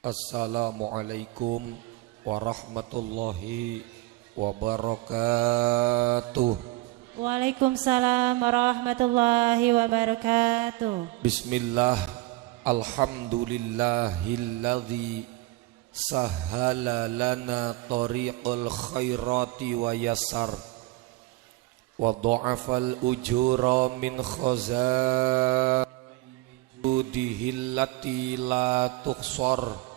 Assalamualaikum warahmatullahi wabarakatuh. Waalaikumsalam warahmatullahi wabarakatuh. Bismillah, alhamdulillahilladzi sahhala lana tariqal khairati wa yassar wa dha'afal ujura min khazaidihi allati la tukhsar.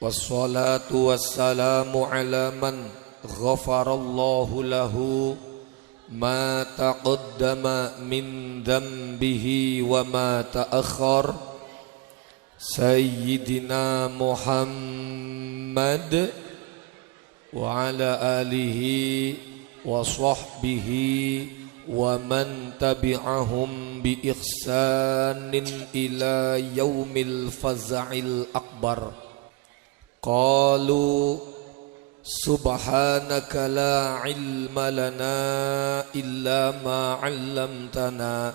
Wassalatu wassalamu ala man ghafarallahu lahu ma taqaddama min dhanbihi wa ma ta'akhkhar. Sayyidina Muhammad wa ala alihi wa sahbihi wa man tabi'ahum bi ihsanin ila yaumil faza'il akbar. Qalu subhanaka la ilma lana illa ma 'allamtana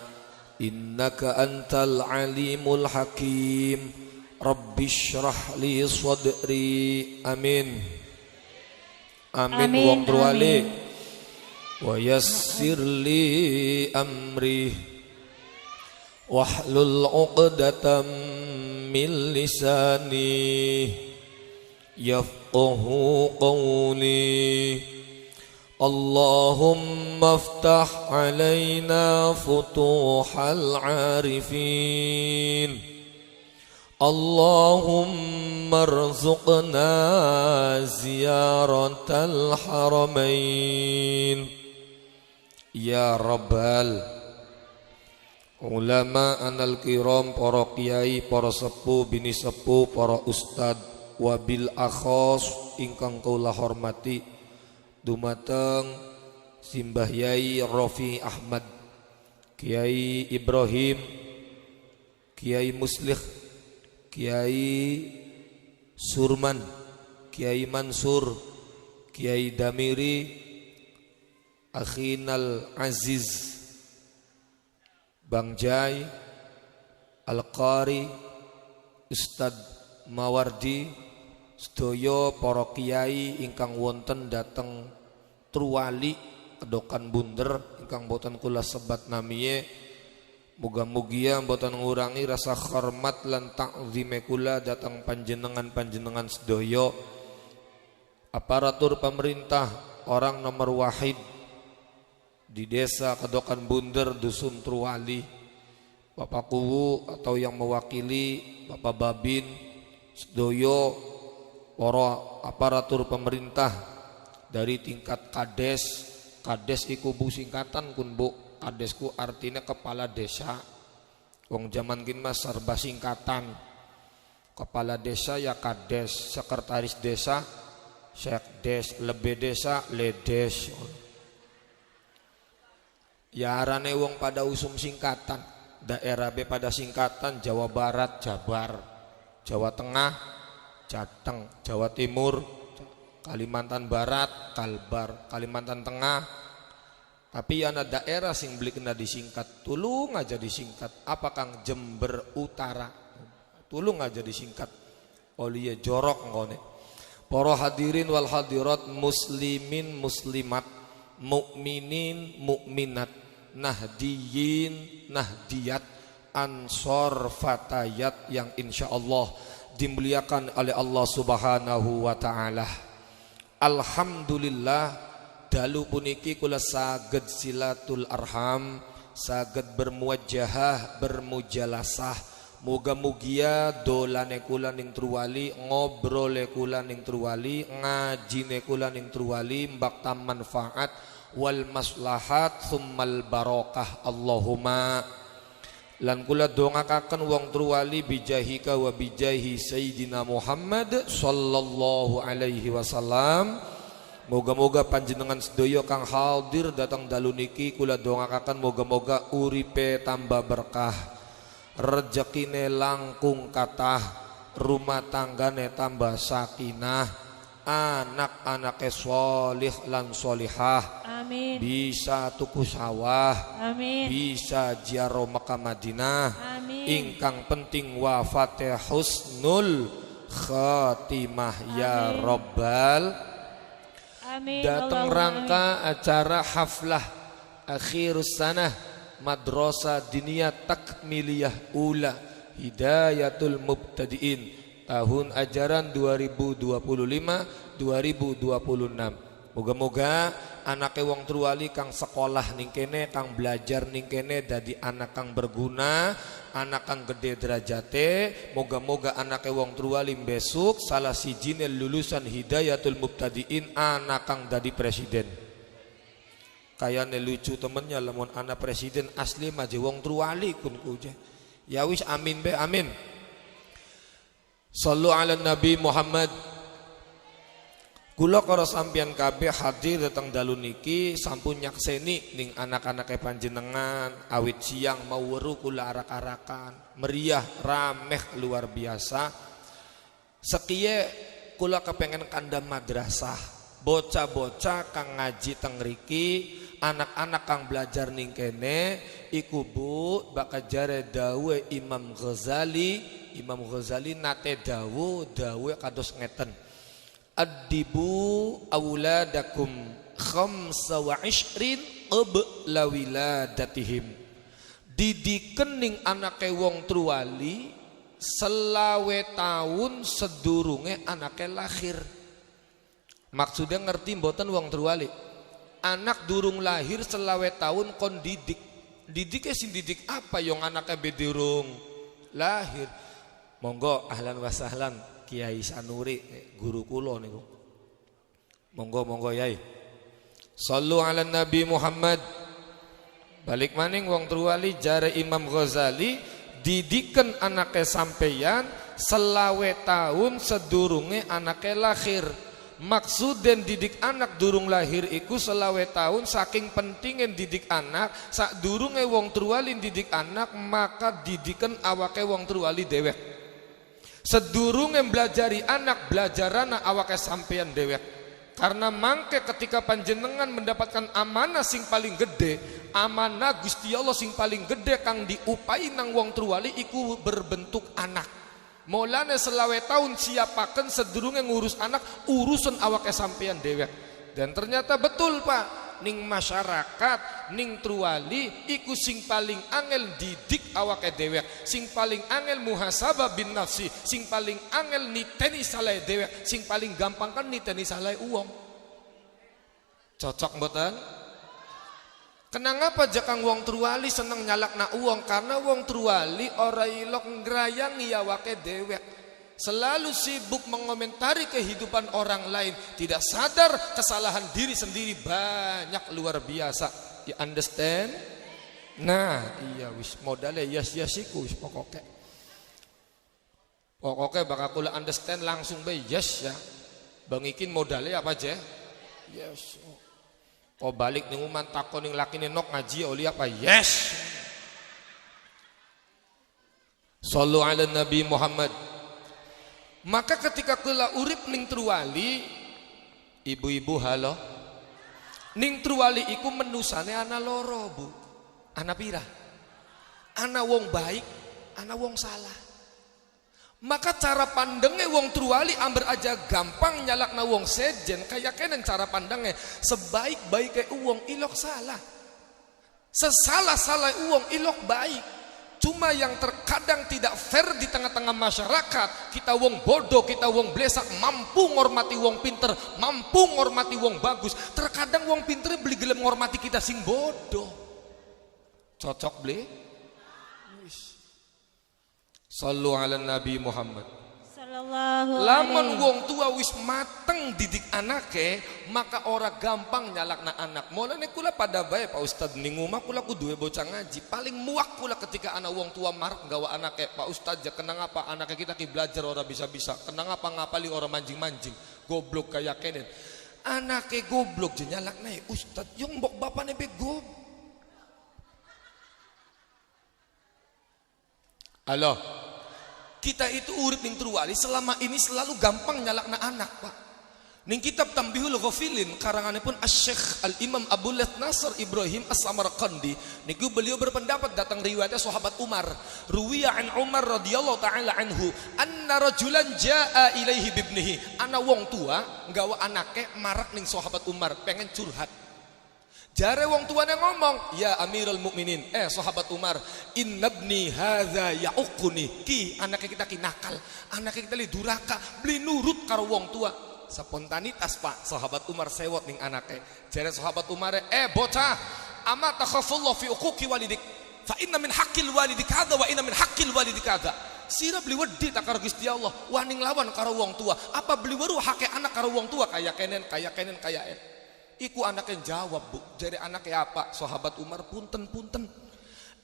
innaka antal alimul hakim. Rabbishrah li sadri. Amin. Amin. Wong truwali wa yassir li amri wahlul 'uqdatam min lisani yafqahu qawli. Allahumma aftah alaina futuhal arifin. Allahumma arzuqna ziyaratal haramain. Ya Rabbal ulama anal kiram, para kiai, para sepuh, bini sepuh, para ustad, wabil akhos ingkang kula hormati dumateng Simbah Yai Rofi Ahmad, Kiai Ibrahim, Kiai Muslih, Kiai Surman, Kiai Mansur, Kiai Damiri, Akhinal Aziz Bang Jai, Al-Qari, Ustad Mawardi, sedaya para kiai ingkang wonten dateng Truwali Kedokan Bunder ingkang boten kula sebat namiye. Muga-mugia boten ngurangi rasa hormat lan takzime kula datang panjenengan sedaya aparatur pemerintah, orang nomor wahid di desa Kedokan Bunder, dusun Truwali, Bapak Kuwu atau yang mewakili Bapak Babin, sedaya para aparatur pemerintah dari tingkat kades. Kades iku bu singkatan kun bu, kadesku artinya kepala desa. Wong zaman kin mas serba singkatan. Kepala desa ya kades, sekretaris desa sekdes, lebe desa ledes. Ya arane wong pada usum singkatan. Daerah B pada singkatan, Jawa Barat Jabar, Jawa Tengah Jateng, Jawa Timur Kalimantan Barat Kalbar, Kalimantan Tengah. Tapi ana daerah sing beli kena disingkat, tulung aja disingkat. Apa Kang? Jember Utara, tulung aja disingkat. Olie jorok ngone. Para hadirin wal hadirat, muslimin muslimat, mukminin mukminat, nahdiyin nahdiyat, ansor fatayat yang insyaallah dimuliakan oleh Allah Subhanahu wa taala. Alhamdulillah dalu puniki kula saged silatul arham, saged bermuwajahah, bermujalasah. Muga-mugia dolane kula ning Truwali, ngobrole kula ning Truwali, ngajine kula ning Truwali mbakta manfaat wal maslahat tsummal barokah. Allahumma. Lan kula dongakaken wong Truwali bijahika wa bijahi Sayyidina Muhammad sallallahu alaihi wasallam. Moga-moga panjenengan sedaya kang hadir datang dalu niki kula dongakaken moga-moga uripe tambah berkah, rejekine langkung kathah, rumah tanggane tambah sakinah, anak-anake sholih lan sholihah. Amin. Bisa tuku sawah. Amin. Bisa ziarah Mekah Madinah. Amin. Ingkang penting wafate husnul khatimah ya Rabbal. Amin. Datang Allahumma rangka acara haflah akhirus sanah Madrasah Diniyah Takmiliyah Ula Hidayatul Mubtadiin tahun ajaran 2025-2026. Moga-moga anake wong truwali kang sekolah ning kene, kang belajar ning kene dadi anak kang berguna, anak kang gede derajate. Moga-moga anake wong truwali besok salah sijine lulusan Hidayatul Mubtadiin anak kang dadi presiden. Kayane lucu temennya lamun anak presiden asli maje wong truwali kun kuje. Ya wis amin be amin. Sallu ala Nabi Muhammad. Kula karo sampeyan kabeh hadir datang dalu niki sampun nyakseni ning anak-anake panjenengan awit siang mau weru kula arak-arakan meriah rameh luar biasa. Sekiye kula kepengen kandha madrasah bocah-bocah kang ngaji teng mriki, anak-anak kang belajar ning kene iku Bu bakal jare dawe Imam Ghazali nate dawe kados ngeten. Addibu auladakum khamsa wa ishrin qabla wiladatihim. Didiken ning anake wong truwali selawe tahun sedurunge anake lahir. Maksudnya ngerti mboten wong truwali? Anak durung lahir selawe tahun kon didik. Didike sing didik apa yang anake bedurung lahir. Monggo ahlan wa sahlan Kiai Sanuri guru kula niku. Monggo Yai. Sallu ala Nabi Muhammad. Balik maning wong truwali jare Imam Ghazali didiken anake sampeyan selawe tahun sedurunge anake lahir. Maksud dan didik anak durung lahir iku selawe tahun saking pentingin didik anak sak durunge wong truwali didik anak maka didiken awake wong truwali dewek. Sedurunge belajari anak belajarana awake sampeyan dewek. Karena mangke ketika panjenengan mendapatkan amanah sing paling gede, amanah Gusti Allah sing paling gede kang diupai nang wong truwali iku berbentuk anak. Mulane selawe tahun siapaken sedurunge ngurus anak urusan awake sampeyan dewek. Dan ternyata betul Pak, ning masyarakat ning truwali iku sing paling angel didik awake dewek, sing paling angel muhasabah bin nafsi, sing paling angel niteni salah dewek, sing paling gampang kan niteni salah uang. Cocok mboten? Kenapa jakang wong truwali seneng nyalakna uang? Karena wong truwali ora ilok ngrayangi awake dewek. Selalu sibuk mengomentari kehidupan orang lain, tidak sadar kesalahan diri sendiri banyak luar biasa. You understand? Nah, iya wis modalnya yes wis pokoke bakal kula understand langsung be yes ya. Bang ikin modalnya apa aja? Yes. Kok balik ning uman takon ning lakine nok ngaji oli apa? Yes. Sallu ala Nabi Muhammad. Maka ketika kula urip ning truwali, ibu-ibu halo, ning truwali iku menusane ana loro Bu. Ana pira? Ana wong baik, ana wong salah. Maka cara pandangnya wong truwali amber aja gampang nyalakna wong sejen, kayak kenen cara pandangnya sebaik-baiknya wong ilok salah. Sesalah-salah wong ilok baik. Cuma yang terkadang tidak fair di tengah-tengah masyarakat, kita wong bodoh, kita wong blesak, mampu ngormati wong pinter, mampu ngormati wong bagus. Terkadang wong pinter beli gelem ngormati kita sing bodoh. Cocok beli? Sallu ala Nabi Muhammad. Lamun wong tua wis mateng didik anake, maka ora gampang nyalakna anak. Mulane kula pada bae Pak Ustad ning omah kula kudu bocah ngaji. Paling muak kula ketika anak wong tua marek nggawa anake, Pak Ustad ya kenang apa anake kita ki belajar ora bisa-bisa. Kenang apa ngapali ora manjing-manjing. Goblok kaya kenen. Anake goblok je nyalakna Ustad, yo mbok bapane be goblok. Halo. Kita itu urip ning truwali selama ini selalu gampang nyalakna anak Pak. Ning kitab Tambihul Ghafilin karanganipun Asy-Syaikh Al-Imam Abu Lath Nasr Ibrahim As-Samarqandi niku beliau berpendapat datang riwayatnya sahabat Umar ruwiya an Umar radhiyallahu taala anhu anna rajulan jaa ilaihi bibnihi ana wong tua nggawa anake marak ning sahabat Umar pengen curhat. Jare wong tuane ngomong, "Ya Amirul Mukminin, sahabat Umar, innabni hadza ya'uquni." Ki anake kita ki nakal, anake kita li duraka, beli nurut karo wong tua. Spontanitas Pak, sahabat Umar sewot ning anake. Jare sahabat Umar, bocah, ama takhafullah fi uquqi walidik. Fa inna min haqqil walidik hadza wa inna min haqqil walidik hadza. Sira beli wedi tak karo Gusti Allah, waning lawan karo wong tua. Apa beli weruh hake anak karo wong tua kaya kenen. Iku anaknya jawab, Bu. Jadi anaknya apa? Sahabat Umar punten.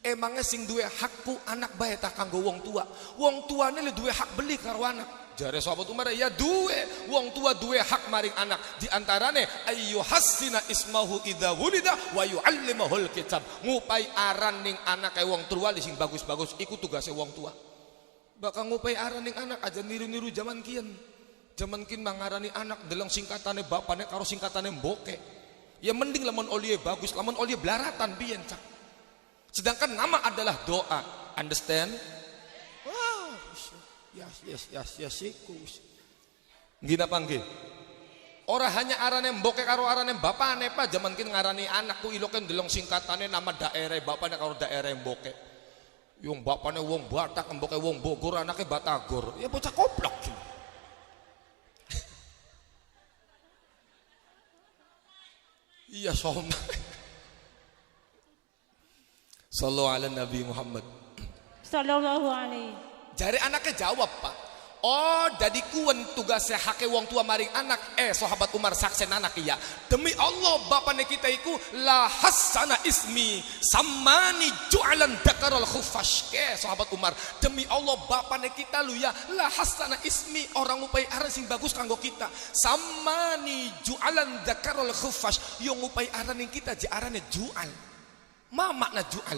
Emangnya sing duwe hakku anak bae tak kanggo wong tua. Wong tuane le duwe hak beli karo anak. Jare sahabat Umar, ya duwe. Wong tua duwe hak maring anak. Di antarane ayu hasina ismahu idza wulida wa yu'allimahul kitab. Ngupai aran ning anake wong tua sing bagus-bagus iku tugasnya wong tua. Bakal ngupai aran ning anak aja niru-niru zaman kian. Zaman kin mangarani anak deleng singkatane bapane karo singkatane mboke. Ya mending lamun olie bagus, lamun olie blaratan biyen cak. Sedangkan nama adalah doa. Understand? Wow. Yes. Gina panggil. Ora hanya arane mboke karo arane bapane Pak, zaman kin ngarani anak ku iloken deleng singkatane nama daerah bapane karo daerah mboke. Yung bapane wong Batak, mboke wong Bogor, anake Batagor. Ya bocah koplok ki. Iya som. Sallallahu ala Nabi Muhammad. Sallallahu alaihi. Jari anaknya jawab Pak. Oh jadi kuwen tugasnya hake wong tua maring anak. Sahabat Umar saksen anak iya. Demi Allah bapane kita iku la hasana ismi samani ju'alan dakarul khufash. Sahabat Umar, demi Allah bapane kita lu ya la hasana ismi, orang ngupai aran sing bagus kanggo kita. Samani ju'alan dakarul khufash, yang ngupai aran yang kita jarane ju'al. Ma makna ju'al?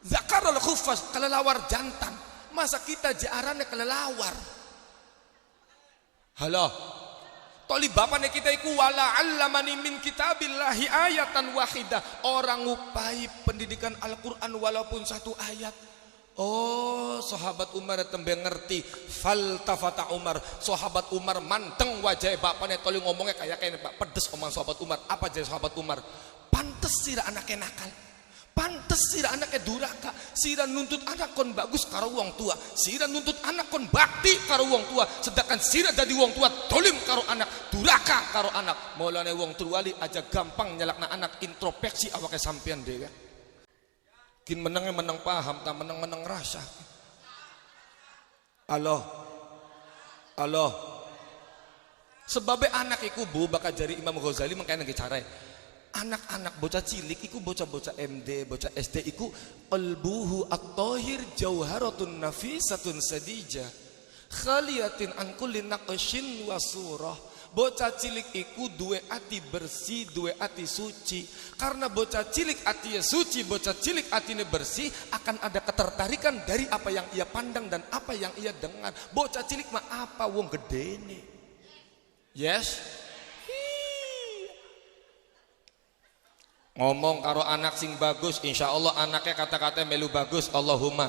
Zakarul khufash kelelawar jantan. Masa kita jarane kelelawar? Halo. Toli bapane kita iku wala 'allamani min kitabillahi ayatan wahidah. Orang ngupai pendidikan Al-Qur'an walaupun satu ayat. Oh, sahabat Umar tembe ngerti. Faltafata Umar. Sahabat Umar manteng wajah bapane toli ngomongnya kayak Pak pedes omong sahabat Umar. Apa jadi sahabat Umar? Pantes sira anaknya nakal. Pantes sira anaknya duraka, sira nuntut anak kon bagus karo wong tua, sira nuntut anak kon bakti karo wong tua, sedangkan sira jadi wong tua tolim karo anak, duraka karo anak. Maulane wong turwali aja gampang nyalakna anak, introspeksi awake sampean dhewe. Kin menenge meneng paham, tak meneng rasa. Allah. Sebabnya anak iku Bu bakal jari Imam Ghazali mengkain lagi cara. Anak-anak bocah cilik iku bocah-bocah MD, bocah SD iku qalbuhu at-tahir jauharatun nafisatun sadija khaliyatin an kulli naqshin wa surah. Bocah cilik iku duwe ati bersih, duwe ati suci. Karena bocah cilik atinya suci, bocah cilik atine bersih, akan ada ketertarikan dari apa yang ia pandang dan apa yang ia dengar. Bocah cilik mah apa wong gedene. Yes. Ngomong karo anak sing bagus, insya Allah anaknya kata-kata melu bagus, Allahumma.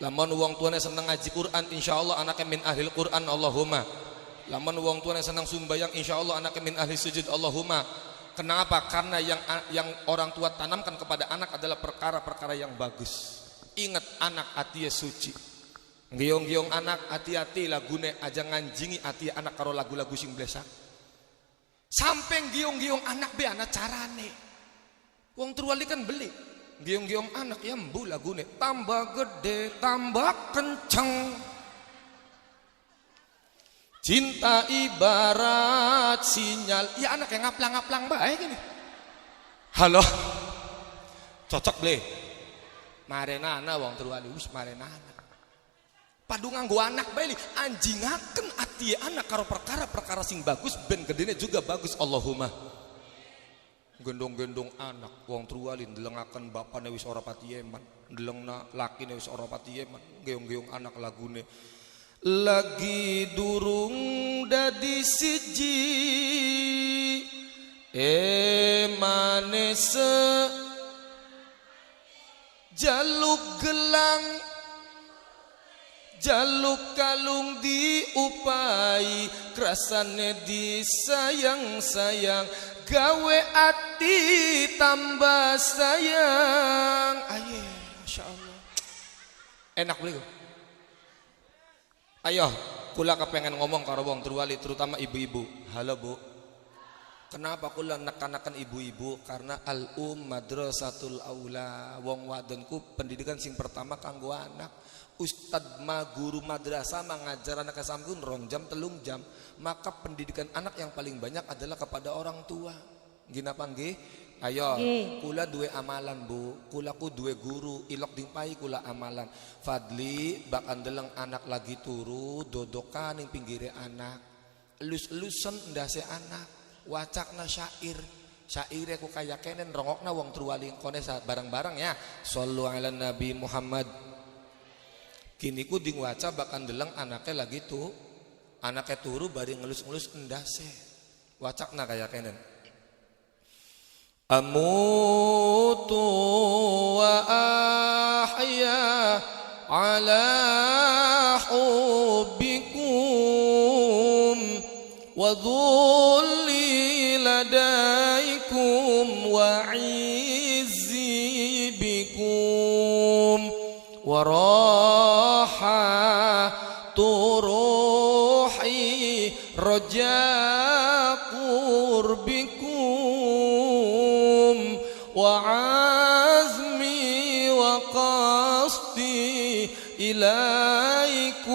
Lamun wong tuane seneng ngaji Quran, insya Allah anaknya min ahlil Quran, Allahumma. Lamun wong tuane seneng sumbayang, insya Allah anaknya min ahli sujud, Allahumma. Kenapa? Karena yang orang tua tanamkan kepada anak adalah perkara-perkara yang bagus. Ingat anak atiya suci. Giong-giong anak hati-hati lagune aja nganjingi ati anak karo lagu-lagu sing blesak. Sampai giong-giong anak be anak carane. Wong terwali kan beli giong-giong anak ya mbu lagune tambah gede tambah kenceng, cinta ibarat sinyal. Ya anak yang ngaplang-ngaplang baik ini. Halo, cocok ble marenana wong terwali wis marenana padu nganggo anak bae anjingaken ati anak karo perkara-perkara sing bagus ben gedene juga bagus, Allahumma. Gendong-gendong anak wong truwali ndelengaken bapane wis ora pati eman, ndelengna lakine wis ora pati eman, geong-geong anak lagune lagi durung dadi siji manese jaluk gelang jaluk kalung diupai krasane disayang-sayang gawe ati tambah sayang aye Masya Allah enak beli ayo kula kepengen ngomong karo wong Truwali terutama ibu-ibu halo Bu kenapa kula nekan-nekan ibu-ibu karena madrasatul aula wong wadonku pendidikan sing pertama kanggo anak Ustadz guru madrasah mengajar anak sampun 2 jam 3 jam maka pendidikan anak yang paling banyak adalah kepada orang tua gina panggih ayo kula duwe amalan Bu kula ku duwe guru ilok dingpai kula amalan Fadli bak andeleng anak lagi turu dodokan ning pinggire anak elus-elusen ndase anak wacakna syaire ku kaya kenen rongokna wong Truwali kone bareng-bareng ya sallu ala nabi Muhammad kini ku ding waca bahkan deleng anaknya lagi tuh anaknya turu bari ngelus-ngelus endase wacakna kaya kenen amutu wa ahya ala hubbikum wa dhulli ladaikum wa izzi bikum wa turuhi roja qurbikum wa azmi wa qasdi ilaikum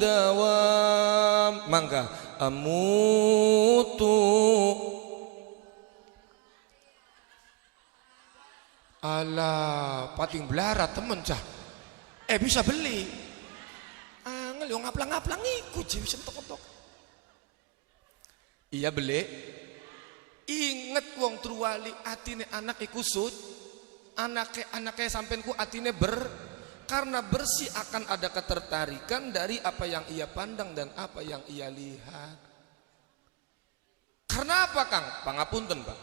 dawam mangga amutu ala pating belarat temen cah bisa beli angel yo ngaplang-ngaplang iku jiwi sentok-entok iya beli inget wong Truwali atine anak iku sud anake sampean ku atine karena bersih akan ada ketertarikan dari apa yang ia pandang dan apa yang ia lihat karena apa Kang pangapunten Pak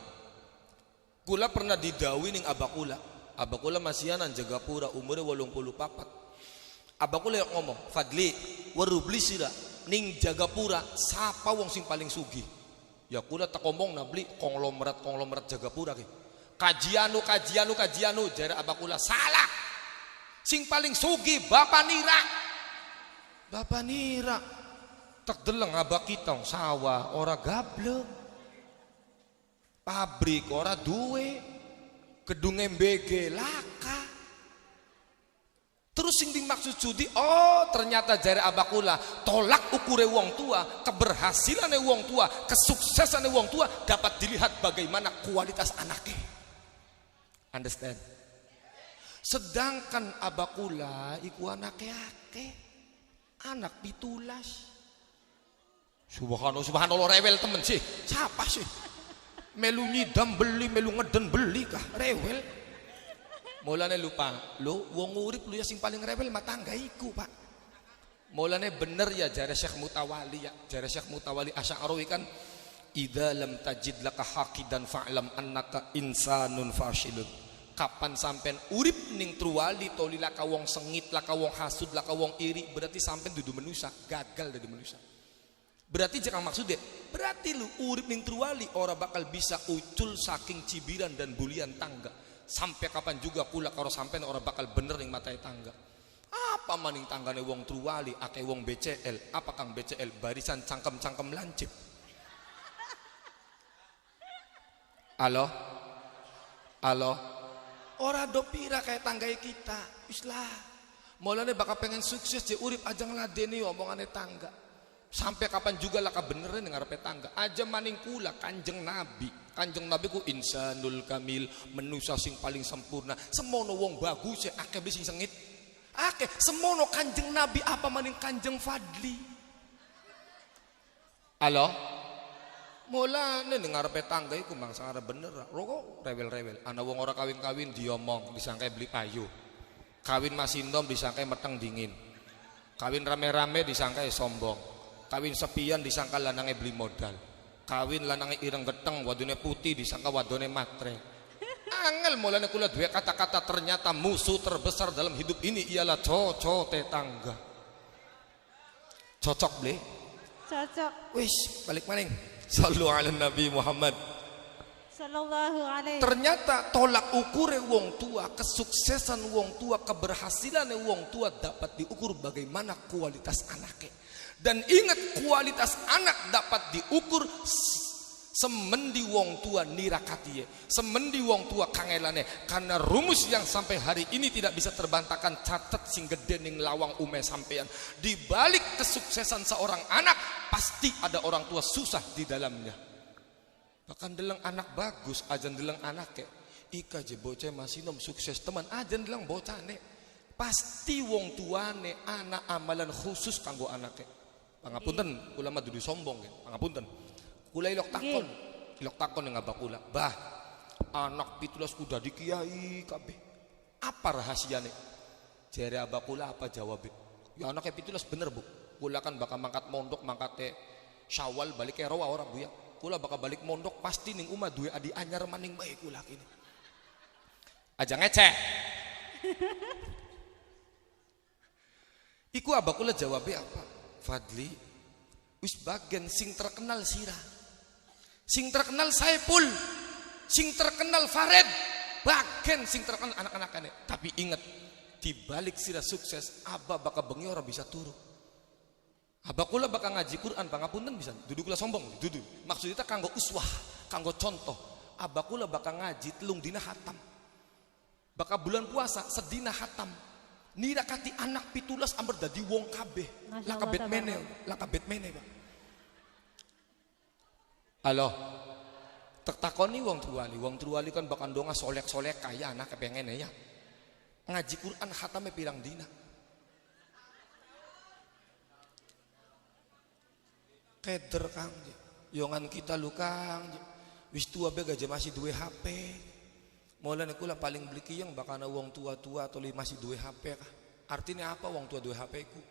kula pernah didawi ning abakula masianan Jagapura umurnya 84 abakula yang ngomong Fadli warubli sira ning Jagapura sapa wong sing paling sugih ya kula tak ngomong na beli konglomerat Jagapura ki kajianu jare abakula salah sing paling sugih Bapak Nira tak deleng abak kitong sawah ora gablek pabrik ora duwe gedung MBG laka terus sing dimaksud judi ternyata jare abakula tolak ukure wong tua keberhasilane wong tua kesuksesannya wong tua dapat dilihat bagaimana kualitas anaknya understand sedangkan abakula iku anaknya anak 17 subhanallah rewel temen sih siapa sih melu nyidam beli melu ngeden beli kah rewel mulane lupa lo wong urip lu ya sing paling rewel matangga iku Pak mulane bener ya jare Syekh Mutawali Asy'ari kan idza lam tajid laka haqidan fa'lam annaka insanun fashilun kapan sampean urip ning Truwali toli laka wong sengit laka wong hasud laka wong iri berarti sampean dudu manusia gagal dari manusia berarti jangan maksudnya berarti lu urip ning Truwali ora bakal bisa ucul saking cibiran dan bulian tangga sampai kapan juga pula karo sampean ora bakal bener ning matai tangga apa maning tanggane wong Truwali akeh wong BCL apa Kang BCL barisan cangkem-cangkem lancip halo ora do pira kayak tanggai kita islah mulane bakal pengen sukses je urip aja ngladeni omongane tangga sampai kapan juga lah kebeneran ngarepe tangga aja maning kula kanjeng Nabi ku insanul kamil manusia sing paling sempurna semono wong bagus akeh sing sengit akeh semono kanjeng Nabi apa maning kanjeng Fadli halo mulane ning ngarepe tangga iku mangsa arep bener rokok rewel-rewel ana wong ora kawin-kawin diomong disangka beli payu kawin masinom disangka meteng dingin Kawin rame-rame disangka sombong. Kawin sepian disangka lanange beli modal. Kawin lanange ireng geteng wadone putih disangka wadone matre. Angel mulane kula duwe kata-kata ternyata musuh terbesar dalam hidup ini ialah cocok tetangga. Cocok ble? Cocok. Wis balik maning. Sallu ala Nabi Muhammad. Sallallahu alaihi. Ternyata tolak ukure wong tua, kesuksesan wong tua, keberhasilan wong tua dapat diukur bagaimana kualitas anaknya. Dan ingat kualitas anak dapat diukur semendi wong tua nirakatie, semendi wong tua kangelane. Karena rumus yang sampai hari ini tidak bisa terbantahkan, catat sing gede ning lawang ume sampean. Di balik kesuksesan seorang anak pasti ada orang tua susah di dalamnya. Bahkan deleng anak bagus, ajan deleng anaknya ika je bocah masih nom sukses teman, ajan deleng bocahne pasti wong tuane anak amalan khusus kanggo anaknya. Pangapunten kula mah dudu sombong ya. Pangapunten. Kula ilok takon yang abah kula. Bah, anak 17 kuda di kiai kabeh. Apa rahasiane? Jare abah kula apa jawabnya? Ya anaknya 17 bener Bu. Kula kan bakal mangkat mondok, mangkate Syawal balik ke rawa orang Bu ya. Kula bakal balik mondok pasti ning umah duwe adi anyar maning bae kula kini. Aja ngecek. Iku abah kula jawabnya apa? Fadli, wis bagian sing terkenal sirah, sing terkenal Saipul, sing terkenal Farid, bagian sing terkenal anak-anak aneh. Tapi ingat, di balik sirah sukses, abah bakal bengi orang bisa turu. Abah kula bakal ngaji Quran, pangapunten bisa. Duduk kula sombong, duduk. Maksudnya kanggo uswah, kanggo contoh. Abah kula bakal ngaji telung dina hatam. Bakal bulan puasa sedina hatam. Nirakati anak 17 amber dadi wong kabeh. Lakabet mene, Pak. Halo. Tek takoni wong truwali kan bakal ndonga solek-solek kaya anak kepengen ya. Ngaji Quran khatame pirang dina. Keder Kang. Yongan kita lu Kang. Wis tua be gaje masih duwe HP. Mulane kula paling beli kiyeng bakana wong tua-tua atau masih duwe HP kah? Artinya apa wong tua duwe HP ku?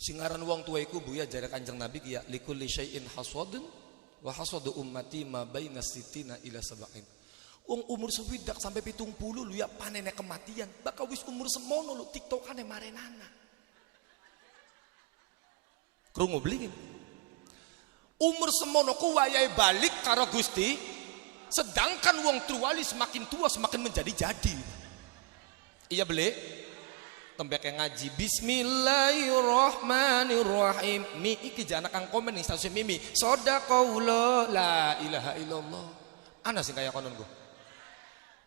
Singaran wong tua iku buya jare Kanjeng Nabi kiya likulli syai'in hasadun wa hasadu ummati ma baina sitina ila sab'in. Wong umur sewidak sampai 70 lu ya panene kematian, bakal wis umur semono lu tiktokane marenana. Krungu beli. Umur semono ku wayahe balik karo Gusti. Sedangkan wong truwali semakin tua semakin menjadi-jadi. Iya beli. Tembek yang ngaji Bismillahirrahmanirrahim. Mi iki jana kang komen ning stasiun Mimi. Shadaqallah la ilaha illallah. Ana sing kaya konon go.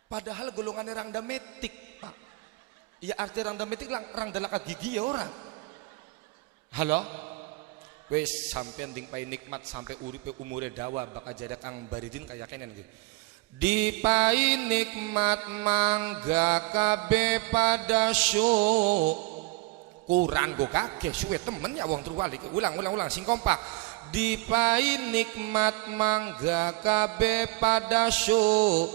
Padahal golongannya rang dametik, Pak. Ya arti rang dametik rang dalaka gigi ya orang. Halo? Wes sampean ding pai nikmat sampai uripe umure dawa bakal jadi kang baridin kaya kenen gitu. Dipai nikmat mangga kabe pada syuk. Kurang go kakek suwe temen ya wong truwali. Ulang sing kompak. Dipai nikmat mangga kabe pada syuk.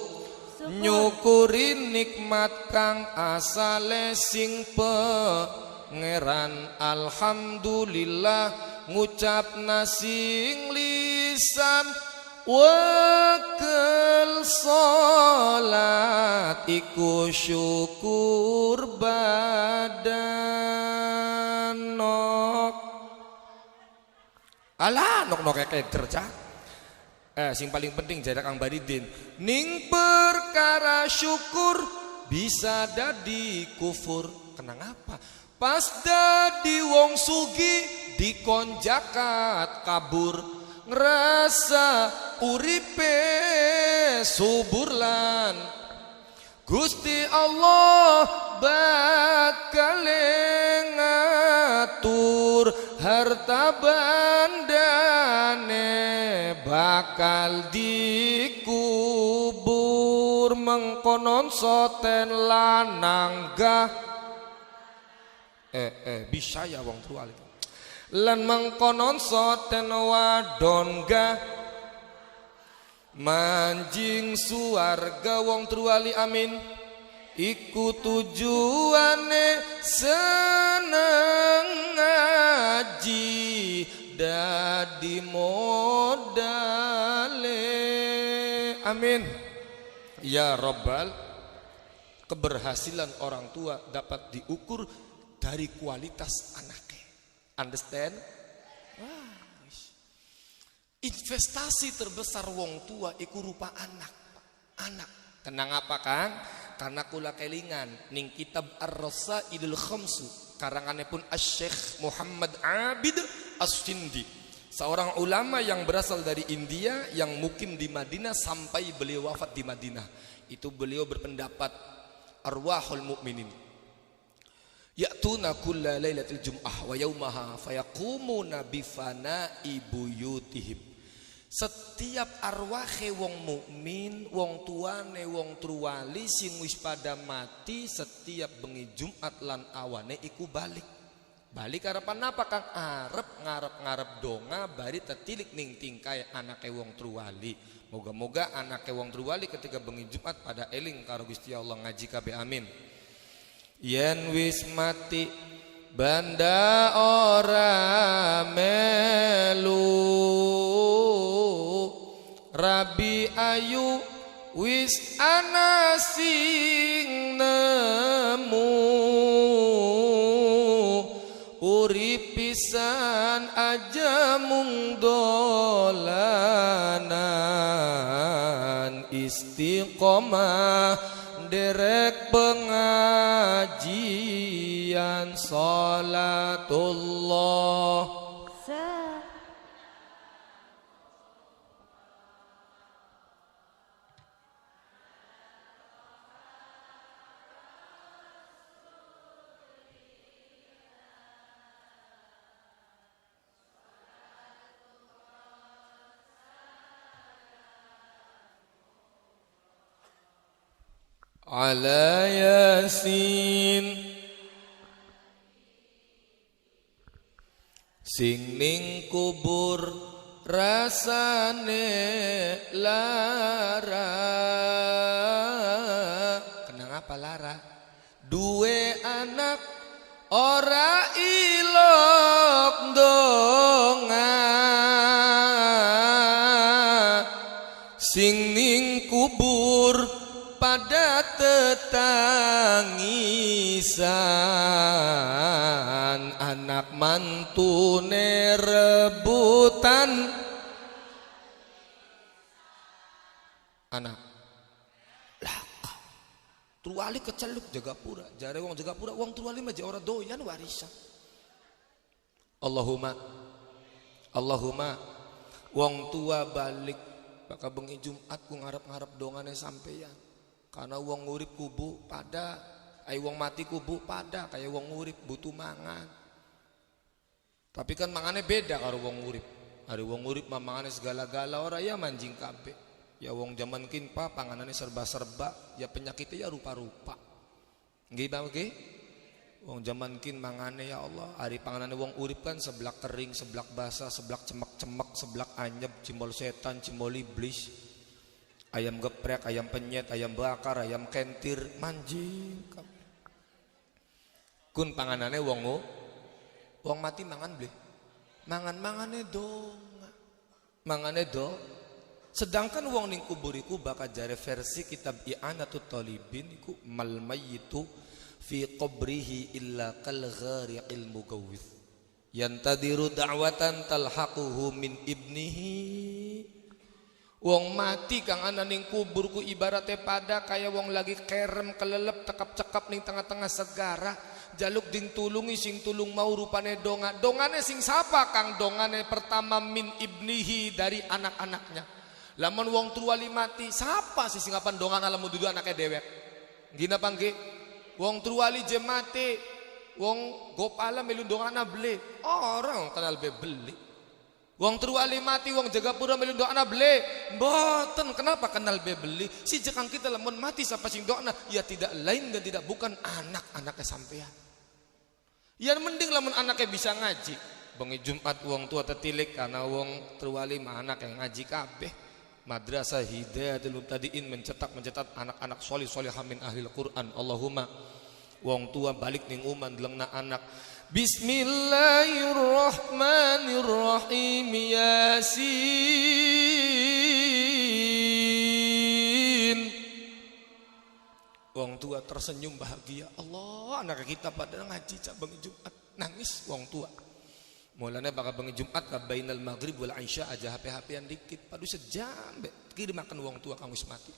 Nyukuri nikmat kang asale sing pangeran alhamdulillah. Ngucap nasing lisan wakil salat iku syukur badan nok alah nok keder cak sing paling penting jarak kang baridin ning perkara syukur bisa dadi kufur. Kenang apa? Pas dadi wong sugi dikon jakat kabur ngerasa uripe subur lan Gusti Allah bakal ngatur harta bandane bakal dikubur mengkonon soten lanangga bisa ya wong truwali lan mengkonon soten wadon ga manjing suarga wong truwali amin iku tujuane seneng ya Rabbal, keberhasilan orang tua dapat diukur dari kualitas anaknya. Understand? Wah, investasi terbesar wong tua iku rupa anak. Anak. Kenang apa Kang? Karena kula kelingan ning kitab Ar-Rasailul Khamsu karanganipun Asy-Syaikh Muhammad Abid As-Sindi, seorang ulama yang berasal dari India yang mukim di Madinah sampai beliau wafat di Madinah. Itu beliau berpendapat arwahul mukminin ya'tuna kulla lailatul jum'ah wa yaumaha fayaqumuna bi fana'i buyutihim. Setiap arwahe wong mukmin, wong tuane, wong truwali sing wis pada mati setiap bengi Jumat lan awane iku balik. Balik arepan apa Kang? Ngarep donga bari tetilik ning tingkai anake wong truwali. Moga-moga anake wong truwali ketika bengi Jumat pada eling karo Gusti Allah ngaji kabeh amin. Yen wis mati banda ora melu Rabi ayu wis ana sing nemu urip pisan aja mung dolanan istiqomah derek pengajian salatullah. Ala Yasin sing ning kubur rasane lara. Kenang apa lara? Duwe anak ora ilok donga sing ning kubur pada tetangisan anak mantune rebutan anak laka truwali keceluk Jagapura jare wong Jagapura wong truwali mah ora doyan warisan. Allahumma wong tua balik bakal bengi Jumat ku ngarep-ngarep dongane sampeyan. Karena wong urip kubu pada, wong mati kubu pada, kayak wong urip butuh mangan. Tapi kan mangane beda karo wong urip. Hari wong urip mangane segala-gala ora ya manjing kabeh. Ya wong zaman kin panganane serba-serba, ya penyakitnya ya rupa-rupa. Nggih Bang nggih? Wong zaman kin mangane ya Allah, hari panganane wong urip kan seblak kering, seblak basah, seblak cemek-cemek, seblak anyep, cimbol setan, cimbol iblis. Ayam geprek, ayam penyet, ayam bakar, ayam kentir, manjing. Kun panganane wong mati mangan bleh. Mangan-mangane dong. Mangane do. Sedangkan wong ning kubur iku bakal jare versi kitab I'anatut Talibin iku mal mayyitu fi qabrihi illa kal ghariqil mugawwith. Yantadiru da'watan talhaquhu min ibnihi. Wong mati kang ana ning kuburku ibaratnya pada kaya wong lagi kerem kelelep tekap-cekap ning tengah-tengah segara jaluk ding tulungi sing tulung mau rupane donga. Dongane sing sapa Kang? Dongane pertama min ibnihi dari anak-anaknya. Lamun wong truwali mati sapa sih sing apan dongan alamu dudu anake dewek. Gina pangge wong truwali je mati wong gopala melu dongana ble. Orang kenal be beli. Wong truwali mati wong Jagapura melu doana ble. Mboten kenapa kenal be beli? Si jekang kita lamun mati sapa sing doana? Ya tidak lain dan tidak bukan anak-anaknya sampean. Ya mending lamun anaknya bisa ngaji. Bengi Jumat wong tua tetilik karena wong truwali mah anak yang ngaji kabeh. Madrasah Hidayatul Mubtadiin mencetak anak-anak solih-solihah min ahlil Quran. Allahumma wong tua balik ning uman delengna anak. Bismillahirrahmanirrahim. Yasin Wong tua tersenyum bahagia. Allah, anak kita pada ngaji cak bengi Jumat nangis wong tua. Mulanya bakal bengi Jumat bainal maghrib wal isya aja HP-HPan dikit. Padu sejam kirim makan wong tua kang wis mati.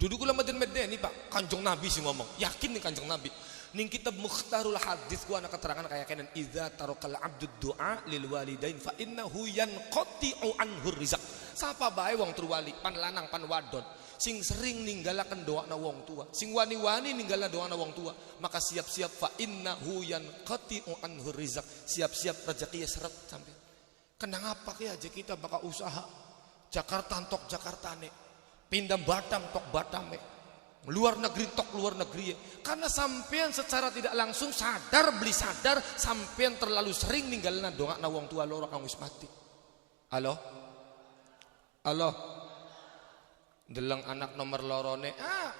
Duduk kula meden-meden nih Pak, Kanjeng Nabi sih ngomong. Yakin nih Kanjeng Nabi. Ning kitab Mukhtarul Hadis gua ana keterangan kayak kenen idza tarakal abdud du'a lil walidain fa innahu yanqati'u anhu rizq. Sapa bae wong truwali, pan lanang pan wadon sing sering ninggalaken doana wong tua, sing wani-wani ninggala doana wong tua, maka siap-siap fa innahu yanqati'u anhu rizq. Siap-siap rezeki seret sampai. Kenapa ki aja kita bakal usaha Jakarta tok Jakartane, pindah Batam tok Batame, luar negeri tok luar negeri. Karena sampean secara tidak langsung sadar beli sadar sampean terlalu sering ninggalna doana wong tua loro kang wis mati. Halo? Halo? Deleng anak nomor lorone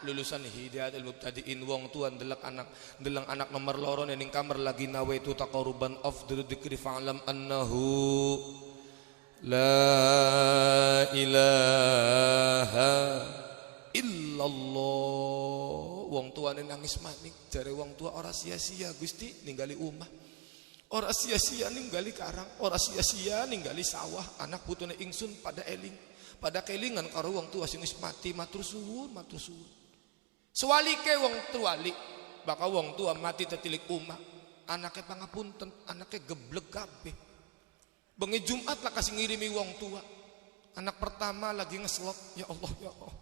lulusan Hidayatul Mubtadiin wong tua deleng anak nomor lorone ning kamar lagi nawaitu taqarruban afdhalu dzikri fa'lam annahu la ilaha illallah. Wong tuane nangis manik jare wong tua ora sia-sia Gusti ningali omah, ora sia-sia ningali karang, ora sia-sia ningali sawah. Anak putune ingsun pada eling pada kelingan karo wong tua sing wis mati. Matur suwun, matur suwun. Sewalike wong tuali bakal wong tua mati tetilik omah, anake pangapunten, anake geblek kabeh. Bengi Jumat lah kasih ngirimi wong tua. Anak pertama lagi ngeslot, ya Allah ya Allah.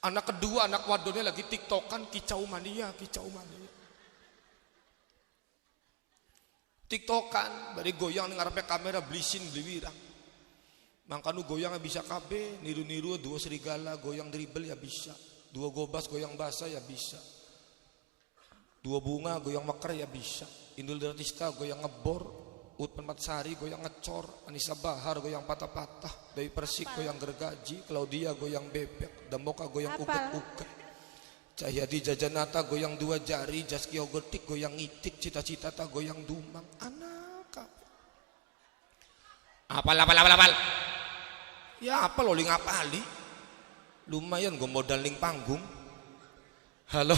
Anak kedua anak wadonnya lagi tiktokan kicau mania. Tiktokan bari goyang ning ngarepe kamera blisin bliwirang. Mangkanu goyangnya bisa kabeh, niru-niru dua serigala goyang dribble ya bisa. Dua gobas goyang basa ya bisa. Dua bunga goyang meker ya bisa. Indul Daratista goyang ngebor, Ut Penmatsari goyang ngecor, Anissa Bahar goyang patah-patah, Dewi Persik goyang gergaji, Claudia goyang bebek, Damoka goyang uget-uget, Cahyadi Jajanata goyang dua jari, Zaskia Ogetik goyang ngitik, Cita-cita ta goyang dumang. Anak apal. Ya apa lo ling apali? Lumayan gue modal ning panggung. Halo.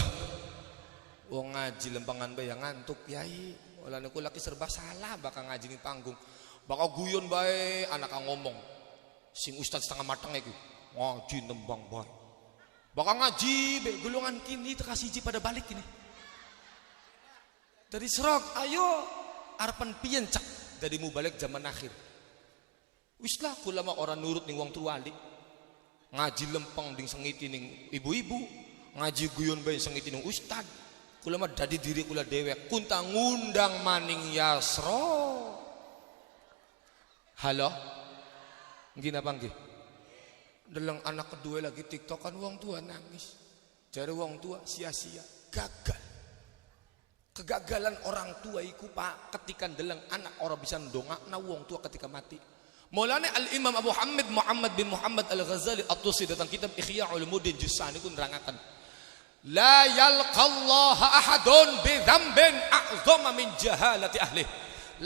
Wong ngaji lempangan bae yang ngantuk yai. Olane ku laki serba salah bakal ngaji ning panggung. Bakal guyon bae anak ngomong. Sing ustaz setengah mateng iku. Ngaji nembang bae. Bakal ngaji be golongan kini teka siji pada balik ini. Dari serok ayo arepan piyen cak dari mubalek zaman akhir. Wis lah kula mah orang nurut ning wong tuwali. Ngaji lempeng ding sengiti ning ibu-ibu, ngaji guyon bae sengiti ning ustad. Kula mah dadi diri kula dewek, kunta ngundang maning Yasro. Halo? Nggih napa nggih? Deleng anak kedua lagi tiktokan wong tua nangis. Jare wong tua sia-sia, gagal. Kegagalan orang tua iku Pak ketika deleng anak ora bisa ndongakna wong tua ketika mati. Maulana Al-Imam Abu Hamid Muhammad bin Muhammad Al-Ghazali At-Tusi datang kitab Ihya Ulumuddin juz 1 niku nerangaken la yalqallaha ahadun bi dzambin a'zama min jahalati ahli.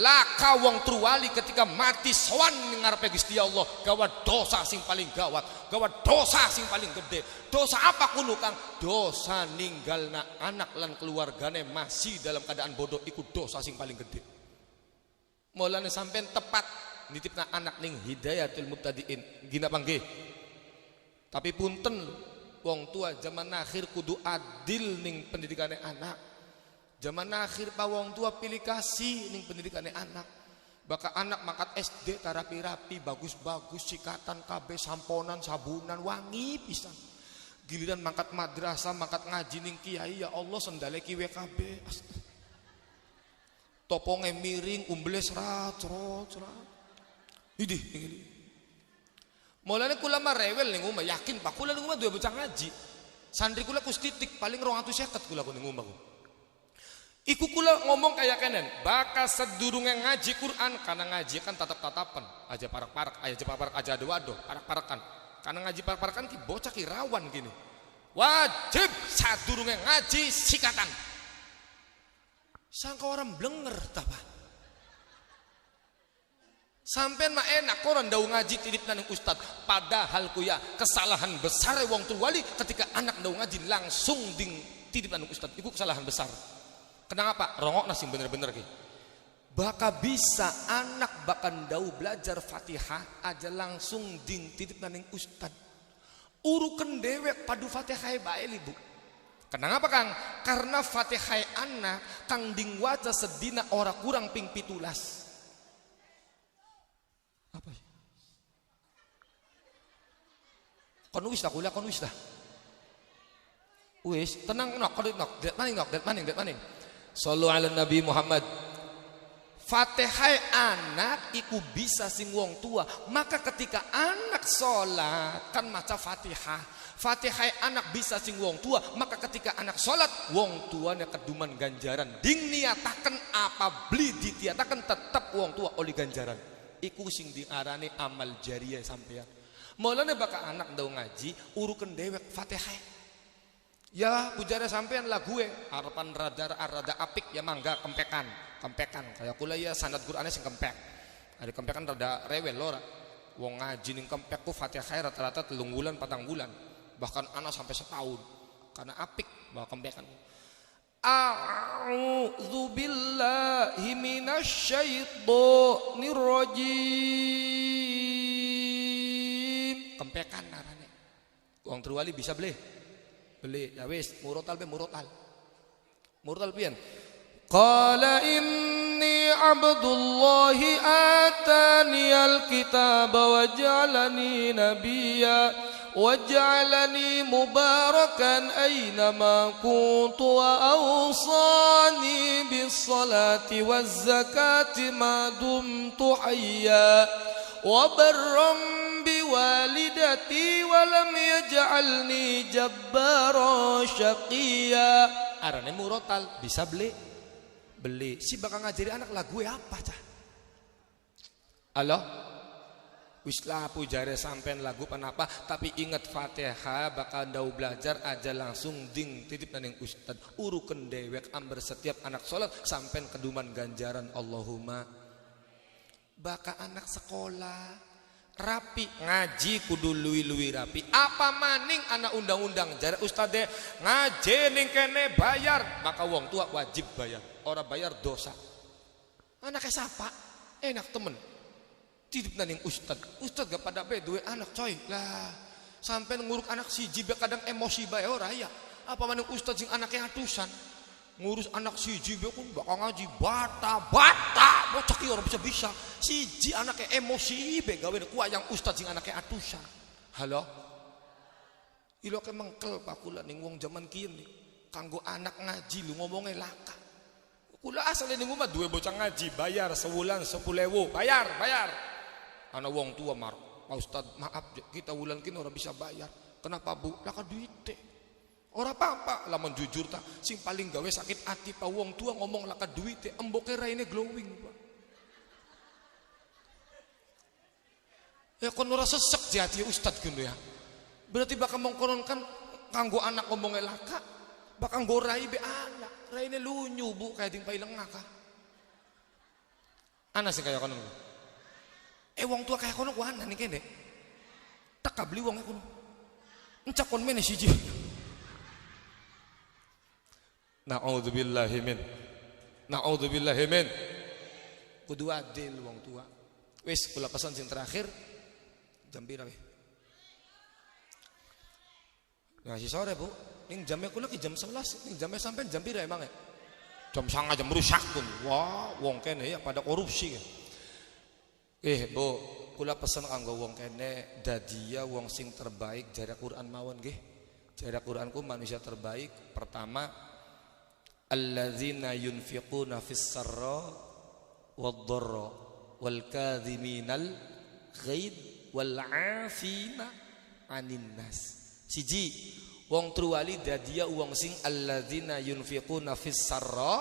Laka wong truwali ketika mati sowan ning ngarepe Gusti Allah gawa dosa sing paling gawat, gawa dosa sing paling gede. Dosa apa kuno Kang? Dosa ninggalna anak lan keluargane masih dalam keadaan bodoh iku dosa sing paling gede. Maulana sampean tepat nitipna anak ning Hidayatul Mubtadiin gina panggih. Tapi punten wong tua zaman akhir kudu adil ning pendidikane anak. Zaman akhir pa wong tua pilih kasih ning pendidikane anak. Baka anak makat SD tarapi-rapi bagus-bagus sikatan kabeh samponan sabunan wangi pisan. Giliran mangkat madrasah mangkat ngaji ning kiai ya Allah sendale kiwe kabeh. Toponge miring umbles racrot. Idih ini. Mulane kula mah rewel ning omah yakin Pak kula ning omah duwe bocah ngaji. Santri kula kus titik paling 250 kula ning omah. Iku kula ngomong kayak kenen, bakal sedurunge ngaji Quran karena ngaji kan tatap-tatapan, aja parak-parak, aja parak aja ado-ado, parak-parakan. Karena ngaji parak-parakan ki bocah ki rawan gini. Wajib sadurunge ngaji sikatan. Sangka orang blenger ta Pak. Sampean mah enak koran dau ngaji tidip nang ustad, padahal kuya kesalahan besar wong tuwali ketika anak dau ngaji langsung ding tidip nang ustad. Iku kesalahan besar. Kenapa? Rongok nasi bener-bener ki. Baka bisa anak bahkan dau belajar Fatihah aja langsung ding tidip nang ustad. Uruken dewek padu Fatihah bae li Bu. Kenapa Kang? Karena Fatihah anak kang ding waca sedina ora kurang ping 17. Apa ya? Kon wis tak kuliah, kon wis dah. Wis, tenang nok, det maning. Sallu ala Nabi Muhammad. Fatihah anak iku bisa sing wong tua. Maka ketika anak sholat kan maca Fatihah. Fatihah anak bisa sing wong tua. Maka ketika anak sholat wong tuanya keduman ganjaran. Ding niatakan apa beli ditiatakan tetap wong tua oleh ganjaran. Iku sing diarani amal jariah sampean. Mulane baka anak ndau ngaji uruken dewek Fatihah. Ya pujara sampean lah gue harapan rada apik ya mangga kempekan kayak kula ya sanad Qur'ane sing kempek. Ada kempekan rada rewel lora. Wong ngaji ning kempek ku Fatihah rata-rata 3 bulan 4 bulan. Bahkan anak sampai setahun karena apik bawa kempekan. A'udzu billahi minasyaitonir rajim. Kempekan narane. Wong terwali bisa beli ya wis murotal pian. Qala inni abdullahi ataniyal kitaba waj'alani nabiyya waj'alani mubarakan aynama kuntu wa awsani bis salati waz zakati ma dumtu hayya wa barram biwalidati wa lam yaj'alni jabbara syaqiyya. Arane murotal bisa beli si bakal ngajari anak lagu apa cah? Halo? Wis lah pujare sampean lagu panapa tapi ingat Fatihah bakal dau belajar aja langsung ding titip nang ustad uruken dewek amber setiap anak sholat sampean keduman ganjaran Allahumma. Baka anak sekolah rapi ngaji kudu luwi-luwi rapi apa maning anak undang-undang jare ustade ngaji ning kene bayar maka wong tua wajib bayar ora bayar dosa. Anaknya siapa? Enak temen titip naning ustad gak pada bae duwe anak coy lah sampai nguruk anak siji be kadang emosi bae ora ya apa maning ustad sing anaknya atusan ngurus anak siji be kun bakal ngaji bata bocah ki ora bisa siji anaknya emosi be gawe kuayang ustad sing anaknya atusan. Halo ilo ke mengkel pakula ning wong jaman kieu kanggo anak ngaji lu ngomongnya laka kula asale ning omah duwe bocah ngaji bayar sewulan 10.000 bayar ana wong tua mar Pak Ustad maaf kita wulan kini ora bisa bayar kenapa Bu laka duite ora apa-apa lamun jujur ta sing paling gawe sakit hati pa wong tua ngomong laka duite emboke raine glowing Pak ya kon ora sesek jati Ustad ngono ya berarti bakal mengkononkan kanggo anak ngomongnya laka bakal nggorai be anak raine lunyu Bu kayak ding paileng ngaka ana sing kaya kono wong tua kaya kono ku ana ning kene tak beli wong kono encak kon mene siji Na'udzubillahi min kudu adil wong tua wis kula pesan sing terakhir jam pira weh ngasih sore Bu ning jamnya kula ki jam 11 ning jamnya sampean jam pira emang ya jam 09.00 jam rusak pun wah wong kene ya pada korupsi ya Bu kula pesen kanggo wong kene dadia wong sing terbaik jare Quran mawon nggih jare Quranku manusia terbaik pertama alladzina yunfiquna fis sarra wad-dharra wal kadhiminal ghaid wal 'afina 'anil nas siji wong truwali dadia wong sing alladzina yunfiquna fis sarra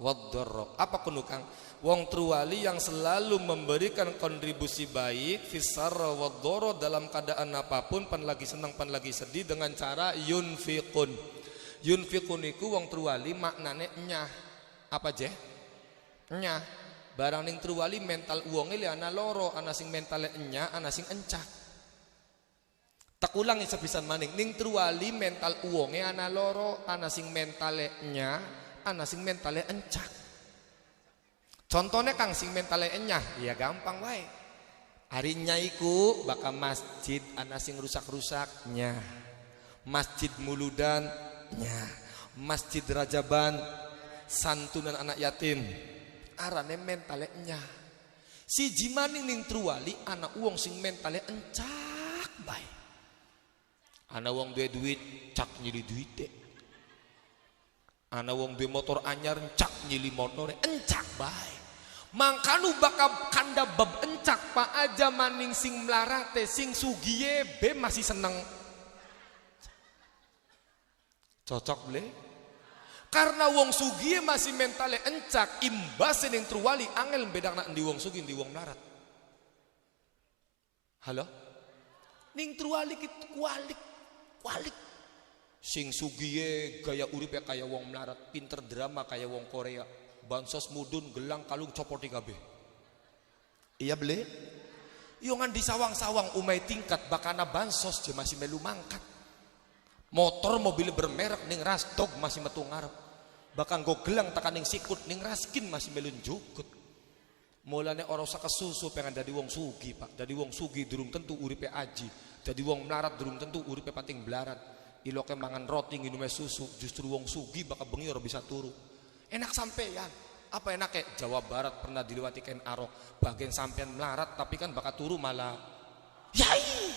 wad-dharra apa kuno Kang wong truwali yang selalu memberikan kontribusi baik fis sarra wad-dharra dalam keadaan apapun pan lagi senang pan lagi sedih dengan cara yunfiqun iku wong truwali maknane nyah apa je nyah Barang ning truwali mental uwonge li ana loro, ana sing mentale enya, ana sing encak. Tak ulangi sepisan maning, ning truwali mental uwonge ana loro, ana sing mentale enya, ana sing mentale encak. Contohnya kang sing mentale enya, ya gampang wae. Harinya iku bakal masjid ana sing rusak-rusaknya. Masjid Muludan nya, Masjid Rajaban, santunan anak yatim. Arane mentale nya. Siji maning ning truwali ana wong sing mentale encak bae. Ana wong duwe duit cak nyili duite. Ana wong duwe motor anyar cak nyili motore encak bae. Mangkanu bakal kanda bab encak pak aja maning sing melarate sing sugiye be masih seneng. Cocok ble? Karena wong sugiye masih mentale encak, imbas ning truwali angel bedakna endi wong sugih endi wong melarat. Halo? Ning truwali kit kualik. Sing sugiye gaya uripe kaya wong melarat, pinter drama kaya wong Korea. Bansos mudun gelang kalung copoti kabeh. Iya ble? Yongan di sawang-sawang umay tingkat bakana bansos je masih melu mangkat. Motor mobil bermerek ning rastog masih metu ngarep. Bahkan go gelang tekan ning sikut ning raskin masih melu njukut. Mulane ora usah kesusu pengen dadi wong sugi, Pak. Dadi wong sugi durung tentu uripe aji. Dadi wong melarat durung tentu uripe pating blarat. Iloke mangan roti nginume susu, justru wong sugi bakal bengi ora bisa turu. Enak sampean. Apa enaknya? Jawa Barat pernah dilewati Ken Arok. Bagian sampean melarat tapi kan bakal turu malah yai.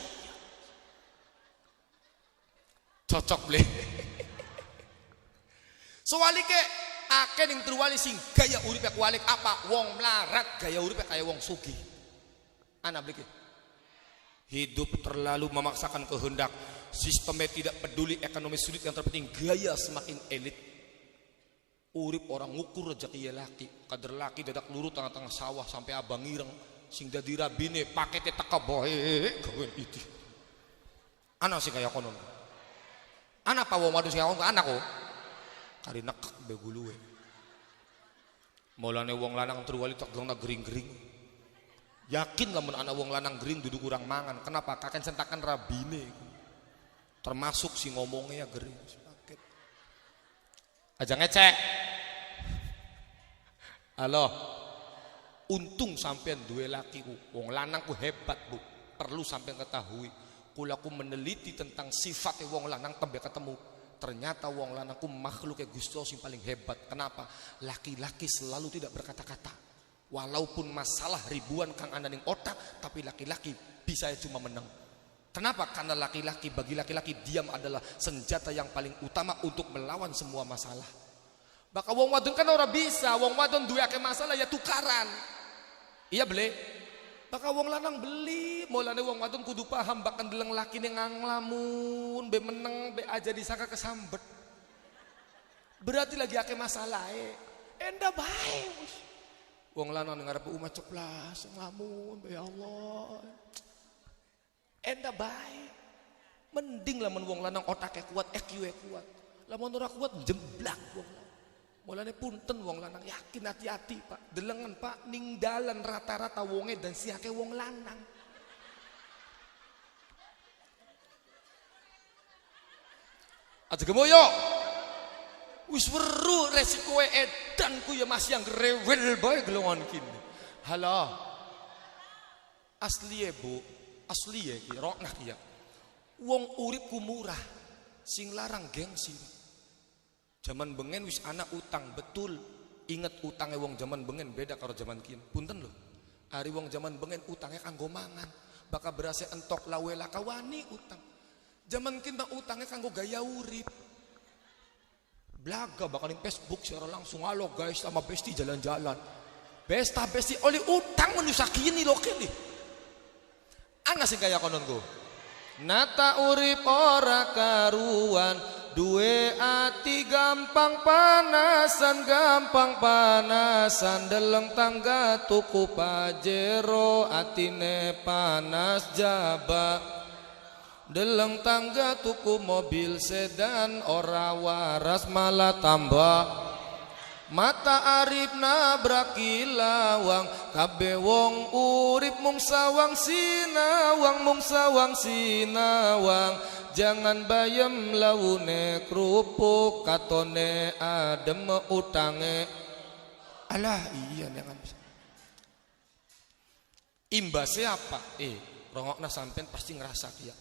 Cocok ble. Soalnya ke akeh ning truwali sing gaya uripe kualik apa? Wong melarat gaya uripe kaya wong sugih. Ana bleke. Hidup terlalu memaksakan kehendak. Sistemnya tidak peduli, ekonomi sulit, yang terpenting gaya semakin elit. Urip orang ngukur rezeki laki, kader laki dadak luru tengah-tengah sawah sampai abang ireng sing dadi rabine pakete teka bae gawen iki. Ana sing kaya kono. Ana pa wong wadon sing kaya anak kok. Kari nekek be guluwe. Mulane wong lanang truwali tegangna gering-gering. Yakin lamun ana wong lanang gering duduk kurang mangan. Kenapa? Kaken sentakan rabine. Termasuk si ngomongnya ya gering. Paket. Aja ngecek. Halo. Untung sampean duwe laki ku. Wong lanang ku hebat, Bu. Perlu sampean ketahui. Kula ku meneliti tentang sifatnya wong lanang tembe ketemu. Ternyata wong lanangku makhluk Gusti sing paling hebat. Kenapa? Laki-laki selalu tidak berkata-kata. Walaupun masalah ribuan kang ana ning otak, tapi laki-laki bisa cuma menang. Kenapa? Karena laki-laki, bagi laki-laki diam adalah senjata yang paling utama untuk melawan semua masalah. Baka wong wadon kan ora bisa, wong wadon duwe akeh masalah ya tukaran. Iya beli. Baka wong lanang beli, mulane wong wadon kudu paham bahkan deleng lakine nganglamun, be meneng, be aja disangka kesambet. Berarti lagi akeh masalah endah bae. Wong lanang ngarep umah ceplas, nglamun, be ya Allah. Endah bae. Mending lamun wong lanang otake kuat, EQ kuat. Lamun ora kuat jemblak wong lanang. Mulane punten wong lanang yakin hati-hati Pak. Delengen Pak ning dalan rata-rata wonge dan siake wong lanang. Aja gemoyo. Wis weru resikoe edan ku ya masih yang rewel bae gelongan kini. Halo. Asli Bu, asli ki rokna ki ya. Wong uripku murah, sing larang gengsi. Zaman bengen wis anak utang betul. Ingat utangnya wong zaman bengen beda karo zaman kini. Punten lho. Hari wong zaman bengen utangnya kanggo mangan. Bakal berasa entok lawe lakawani utang. Zaman kini utangnya kanggo gaya urip. Blaga bakal di Facebook secara langsung halo guys sama besti jalan-jalan. Besta besti oleh utang manusia kini loh kini. Ana sing kaya konon go. Nata urip ora karuan. Duwe ati gampang panasan deleng tangga tuku pajero atine panas jaba deleng tangga tuku mobil sedan ora waras malah tambah mata arif nabraki lawang, kabeh wong urip mung sawang sinawang, jangan bayem laune kerupuk, katone adem utange. Alah iya jangan bisa. Imbasnya apa? Rongokna sampean pasti ngerasa ya.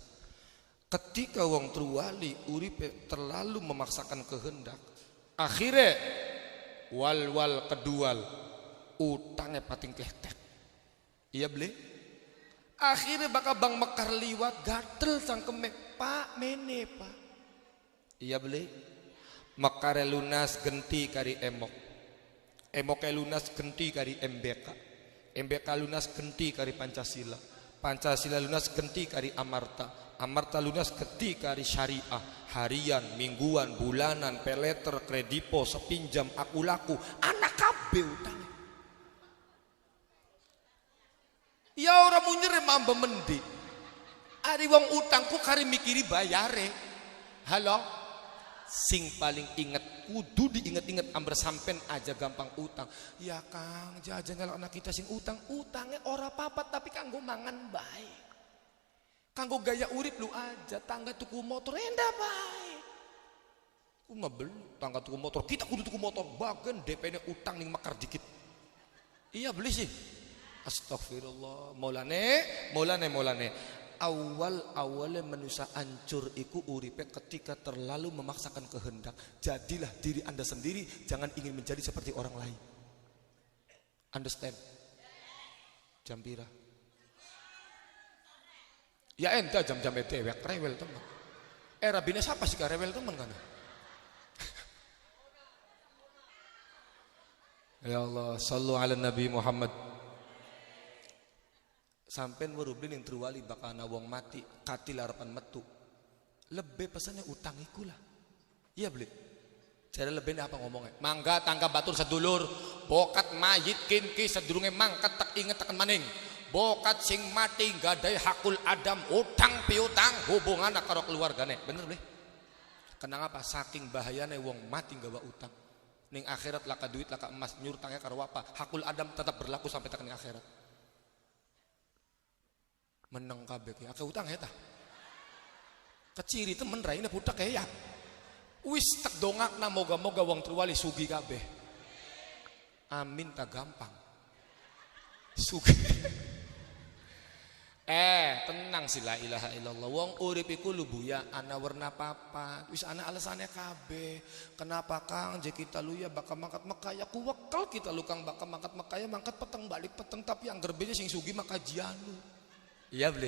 Ketika wong truwali uripe terlalu memaksakan kehendak, akhirnya wal kedual utangnya pating kletek. Iya beli. Akhirnya bakal bang mekar liwat gatel sangkeme pak mene pak. Iya beli. Mekare lunas genti kari emok. Emoke lunas genti kari MBK. MBK lunas genti kari Pancasila. Pancasila lunas genti kari Amarta. Amarta lunas genti kari syariah. Harian, mingguan, bulanan, peleter, kredipo, sepinjam, aku laku, anak kabeh utang. Ya orang munyer mamba mendi. Ari wong utangku kari mikiri bayare. Halo. Sing paling inget kudu diinget-inget amber sampen aja gampang utang. Ya Kang, jajan kalau anak kita sing utangnya ora papat tapi kanggo mangan baik. Kanggo gaya urip lu aja, tangga tuku motor endah baik. Ku mabel tangga tuku motor, kita kudu tuku motor bagen DP-nya utang ning mekar dikit. Iya beli sih. Astagfirullah. Maulane. Awalnya manusia ancur iku uripe ketika terlalu memaksakan kehendak. Jadilah diri Anda sendiri, jangan ingin menjadi seperti orang lain. Understand? Jambira. Ya ente jam-jam dewek rewel teman. Rabine siapa sih rewel teman kan? Ya Allah, sallu ala Nabi Muhammad. Sampean werublin yang terwali bakana wong mati katil harapan metu. Lebih pesannya utang iku lah. Iya beli. Cara lebih apa ngomongnya? Mangga tangga batur sedulur, bokat mayit kinki sedurunge mangkat tak inget tekan maning. Bokat sing mati gadai hakul adam utang piutang hubungan karo keluargane. Bener beli. Kenang apa? Saking bahayane wong mati gawa utang. Ning akhirat laka duit laka emas nyurtangnya karo apa? Hakul adam tetap berlaku sampai tekan akhirat. Meneng kabeh ki akeh utang eta. Keciri temen raine budak ya. Wis tak dongakna moga-moga wong truwali sugih kabeh. Amin tak gampang. Sugih. Tenang sih la ilaha illallah. Wong urip iku lubuya ana warna papat. Wis ana alasane kabeh. Kenapa Kang je kita lu ya bakal mangkat Mekah ku wekel kita lu Kang bakal mangkat Mekah ya mangkat peteng balik peteng tapi yang gerbenya sing sugih maka jianu. Iya beli.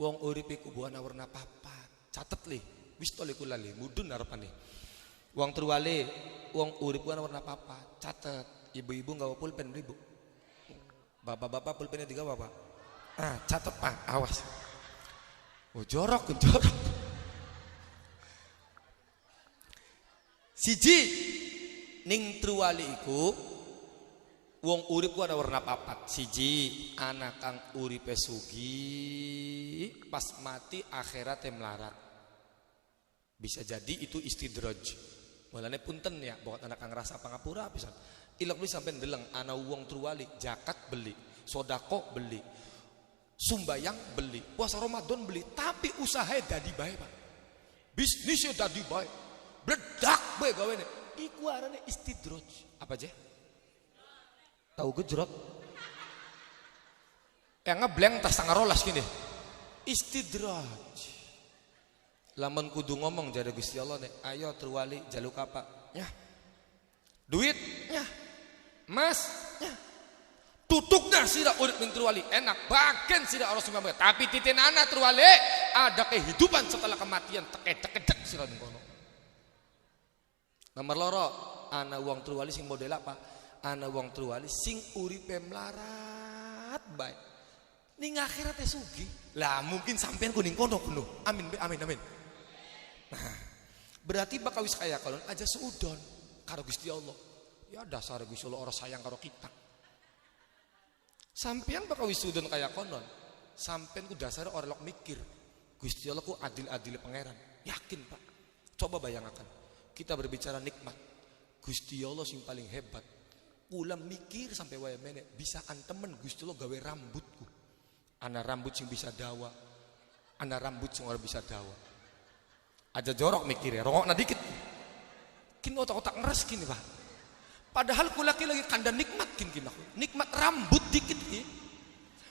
Wong urip iku buana warna papat. Catet li. Wis to iku lali mudun arepane. Wong truwale wong urip buana warna papat. Catet. Ibu-ibu nggawa pulpen Ibu. Bapak-bapak pulpennya digawa Pak. Catet Pak, awas. Oh jorok. Siji ning truwali iku wong urip ku ada warna papat. Siji anak kang uripe sugih pas mati akhiratnya melarat. Bisa jadi itu istidraj. Mulane punten ya buat anak kang rasa pangapura pisan. Ilok lu sampai ndeleng ana wong truwali zakat beli, sodako beli, sumbayang beli, puasa Ramadan beli, tapi usahanya dadi bae Pak. Bisnisnya dadi bae. Bledak bae gawene. Iku arane istidraj. Apa aja? Tahu gejrot? Yang ngebleng tas sangarolas gini. Istidraj. Lamun kudu ngomong jare Gusti Allah nih, ayo truwali jaluk apa? Ya. Duit? Ya. Mas? Ya. Tutukna sira urip ning truwali enak bagen sira Allah subhanahu. Tapi titinana truwali ada kehidupan setelah kematian tekedek sira ning kono. Nomor loro, ana wong truwali sing model apa? Ana wong truwali sing uripe melarat bae. Ning akhirate sugih. Lah mungkin sampean kuning kono kuno. Amin amin. Nah, berarti bakal wis kaya kalon aja seudon karo Gusti Allah. Ya dasar Gusti Allah ora sayang karo kita. Sampean bakal wis seudon kaya konon. Sampean ku dasare ora lok mikir. Gusti Allah ku adil-adil pangeran. Yakin Pak. Coba bayangkan. Kita berbicara nikmat. Gusti Allah sing paling hebat. Kula mikir sampai waya mene bisa antemen Gusti Allah gawe rambutku. Ana rambut sing bisa dawa. Ana rambut sing ora bisa dawa. Aja jorok mikirnya, rongokna dikit. Kin otak-otak ngeres gini, Pak. Padahal kula lagi kanda nikmat kin aku. Nikmat rambut dikit ki.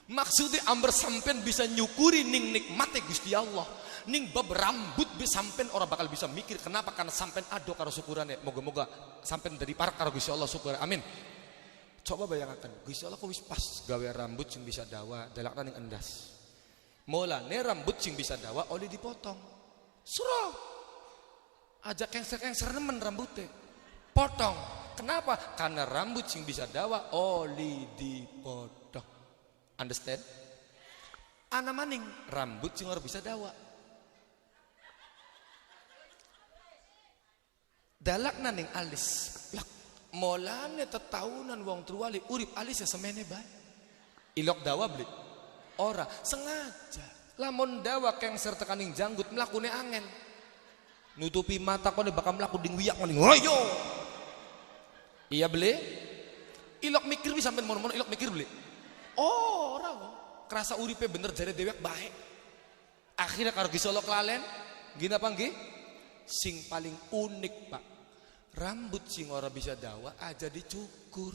Maksudnya amber sampean bisa nyukuri ning nikmate Gusti Allah. Ning bab rambut be sampean orang bakal bisa mikir kenapa, karena sampean ado karo syukurane. Moga-moga sampean dari parak karo Gusti Allah syukur. Amin. Coba bayangkan, Gusti Allah kok wis pas gawe rambut sing bisa dawa, dalakna ning endas. Mulane rambut sing bisa dawa oleh dipotong. Suro. Aja kengser-kengser nemen rambutnya. Potong. Kenapa? Karena rambut sing bisa dawa oleh dipotong. Understand? Ana maning rambut sing ora bisa dawa. Dalakna ning alis. Plak. Molane tetahunan wong truwali urip alis ya semene bae. Ilok dawa beli. Ora sengaja. Lamun dawa kengser tekaning janggut mlakune angen. Nutupi mata kone bakal mlaku ding wiyak maning. Ayo. Iya beli. Ilok mikir bisa sampean mon-mon ilok mikir beli. Oh, ora kok. Kerasa uripe bener jare dewek baik. Akhirnya karo Gusti Allah kelalen, gini apa nggih? Sing paling unik, Pak. Rambut sing ora bisa dawa aja dicukur.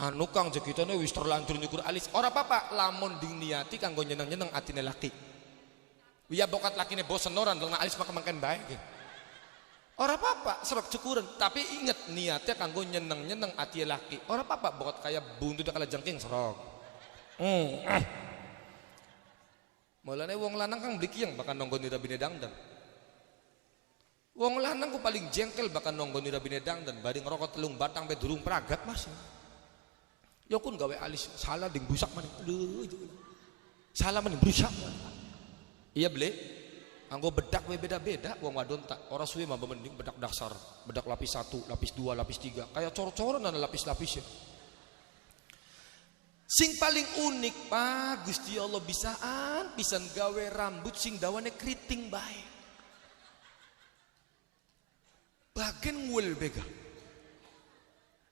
Anu Kang jekitane wis terlanjur nyukur alis. Ora apa-apa, lamun ding niati kanggo nyeneng-nyeneng atine laki. Wiya bokat lakine bosen ora ndeleng alis maka-mangken bae nggih. Ora apa-apa, sebab cukuran. Tapi inget niatnya kanggo nyeneng-nyeneng ati laki. Ora apa-apa, bokat kaya buntu dak kala jengking serok. Mulane wong lanang kang beli kiyang bakal nonggoni rabine dangdang. Wong lanang ku paling jengkel bakal nonggoni rabine dangdang. Bari ngerokok telung batang pe durung pragat Mas. Ya kun gawe alis salah ding busak maning. Salah maning busak. Iya beli. Anggo bedak we beda-beda wong wadon tak ora suwe mah mending bedak dasar, bedak lapis 1, lapis 2, lapis 3. Kayak cor-coran ana lapis-lapisnya. Sing paling unik Pak, Gusti Allah bisaan pisan gawe rambut sing dawane kriting bae. Bagen ngul bega.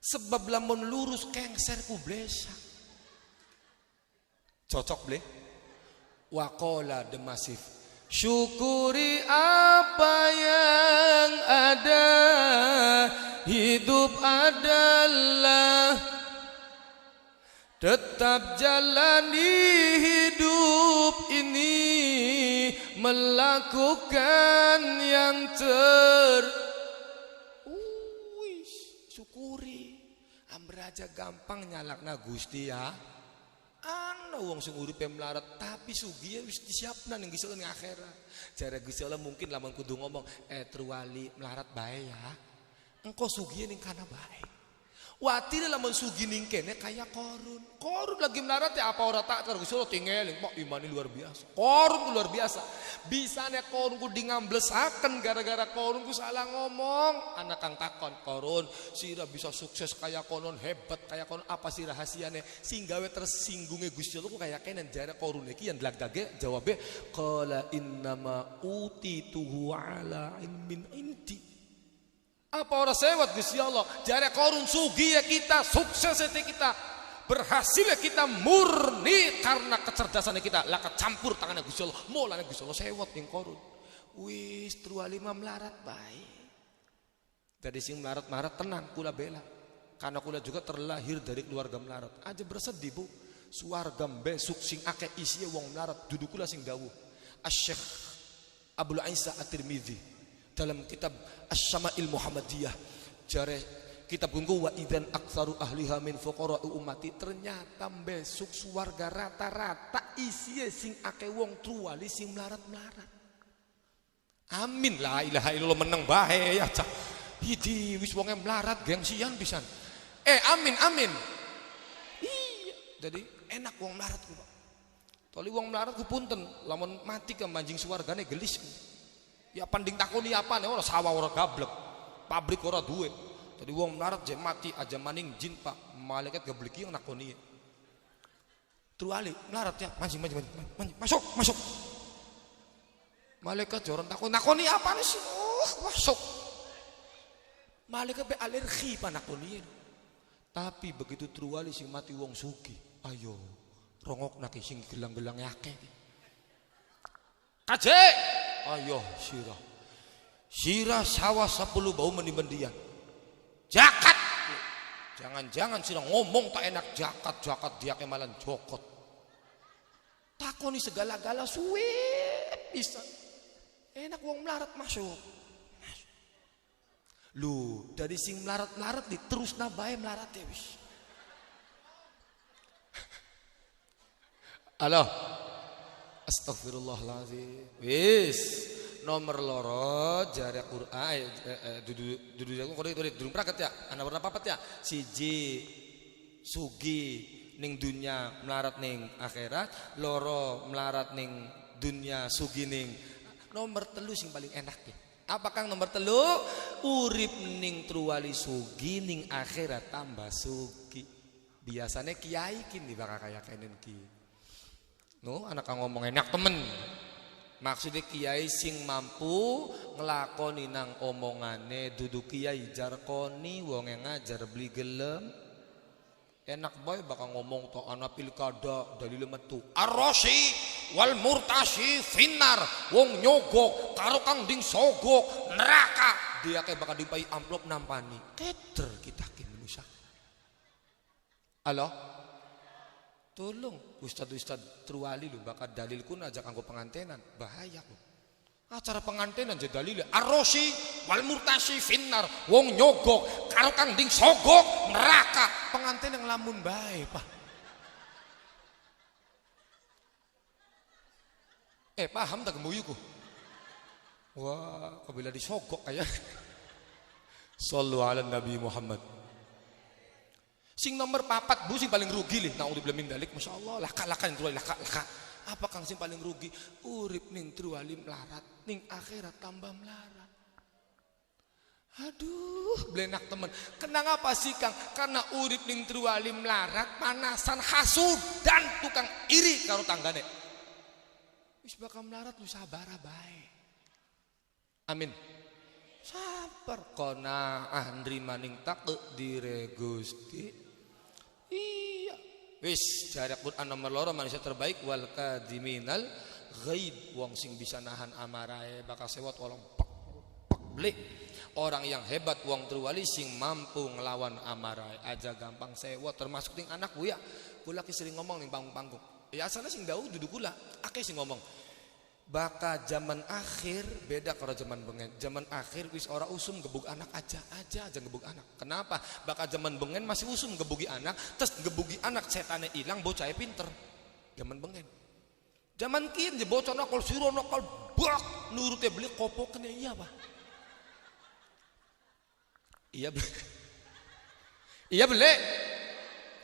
Sebab lamun lurus kengser ku blesak. Cocok ble. Waqala the massive. Syukuri apa yang ada, hidup adalah tetap jalani hidup ini, melakukan yang syukuri. Amber aja gampang nyalakna Gusti ya. Ana wong sing uripe melarat tapi sugihe wis disiapna ning Gusti Allah ning akhirat. Jare Gusti Allah mungkin lamun kudu ngomong truwali melarat bae ya. Engko sugihe ning kana bae. Watine lamun sugi ning kene kaya Korun. Korun lagi melarat ya apa ora tak karo Gusti Allah tingeling, Pak imane luar biasa. Korun luar biasa. Bisane Korun ku dingamblessaken gara-gara Korun ku salah ngomong. Anak kang takon, Korun sira bisa sukses kaya konon, hebat kaya konon, apa sih rahasiane? Sing gawe tersinggunge Gusti Allah ku kaya kene jare Korun iki yang dlagdage jawabe qala innama utituhu ala ilmin indi. Apa orang sewat Gusti Allah? Jare Korun sugi ya kita, sukses kita, berhasil ya kita murni karena kecerdasan kita. Lah kecampur tangannya Gusti Allah. Mulane Gusti Allah sewat ning Korun. Wis truwali melarat bae. Dari sing melarat-melarat tenang kula bela. Karena kula juga terlahir dari keluarga melarat. Aja bersedih Bu. Suarga besuk sing akeh isinya wong melarat. Duduk kula sing dawuh. Asy-Syaikh Abdul Aisa At-Tirmidzi dalam kitab Asy-Syama'il Muhammadiyah jare kitab gunggu wa idzan aktsaru ahliha min fuqara'i ummati, ternyata besok suwarga rata-rata isinya sing akeh wong truwali sing melarat-melarat. Amin, la ilaha illallah, meneng bae ya cah. Idi wis wonge melarat gengsian pisan. Amin amin. Iya, jadi enak wong melarat ku Pak. Toli wong melarat ku punten lamun mati ke manjing suwargane gelis. Ya panding takoni apane ora sawah ora gablek, pabrik ora duwe. Jadi wong melarat je mati aja maning jin Pak, malaikat gableki yang nakoni. Truwali melarat ya, manjing masuk. Malaikat joron takoni apane sih? Masuk. Malaikat be alergi panakonian. Tapi begitu truwali sing mati wong sugi, ayo rongok naki sing gelang-gelang yake. Kaje, ayo sirah sawah 10 bau mendi-mendian. Jakat, jangan-jangan sirah ngomong tak enak jakat dia kemalan jokot. Takoni segala-gala suwe bisa. Enak wong melarat masuk. Lu dari sing melarat-melarat di terus nabae melarat ya wis. Halo. Astagfirullahaladzim. Wis nomor loro jari Quran dudu durung praket ya. Ana warna papat ya. Siji sugi ning dunya melarat ning akhirat, loro melarat ning dunya sugi ning nomor telu sing paling enak ya. Apa kang nomor telu? Urip ning truwali sugi ning akhirat tambah sugi. Biasanya kiai kini bakal kayak kenen ki. No, anak kang ngomong enak temen. Maksudnya kiai sing mampu ngelakoni nang omongane dudu kiai jarkoni wong yang ngajar beli gelem. Enak boy bakal ngomong to ana pilkada dalile metu. Arrosi wal murtasi finnar wong nyogok karo kang ding sogok neraka dia kayak bakal dipai amplop nampani keter kita ki manusia. Halo tolong ustad truwali lu bakal dalilku aja kanggo pengantenan bahaya ku acara pengantenan jadi dalile arrosi wal murtasi finnar wong nyogok karo kang ding sogok neraka penganten yang lamun bae pak. Paham tak gemuyuku? Wah, kabila disogok kayak. Sallu ala Nabi Muhammad. Sing nomor 4 bu sing paling rugi lih. Naudzubillah min dalik. Masya Allah laka yang truwali laka. Apa kang sing paling rugi? Urip ning truwali melarat, ning akhirat tambah melarat. Aduh, blenak temen. Kenang apa sih kang? Karena urip ning truwali melarat, panasan hasud dan tukang iri karo tanggane. Wis bakal melarat lu sabar bae. Amin. Sabar kona andri maning takdire Gusti. Iya. Wis jare Quran nomor loro manusia terbaik wal kadiminal ghaib wong sing bisa nahan amarahe bakal sewot orang pek beli. Orang yang hebat wong truwali sing mampu ngelawan amarahe aja gampang sewot termasuk ting anak bu ya. Kula ki sering ngomong ning panggung-panggung. Ya asalnya sing daud duduk kula akeh sing ngomong baka zaman akhir beda karo zaman bengen. Zaman akhir wis ora usum gebug anak aja gebug anak. Kenapa? Baka zaman bengen masih usum gebugi anak, terus gebugi anak setane ilang bocahnya pinter. Zaman bengen. Zaman kieu je bocah nakal sira nakal bak nurute beli kopokne iya Pak. Iya beli.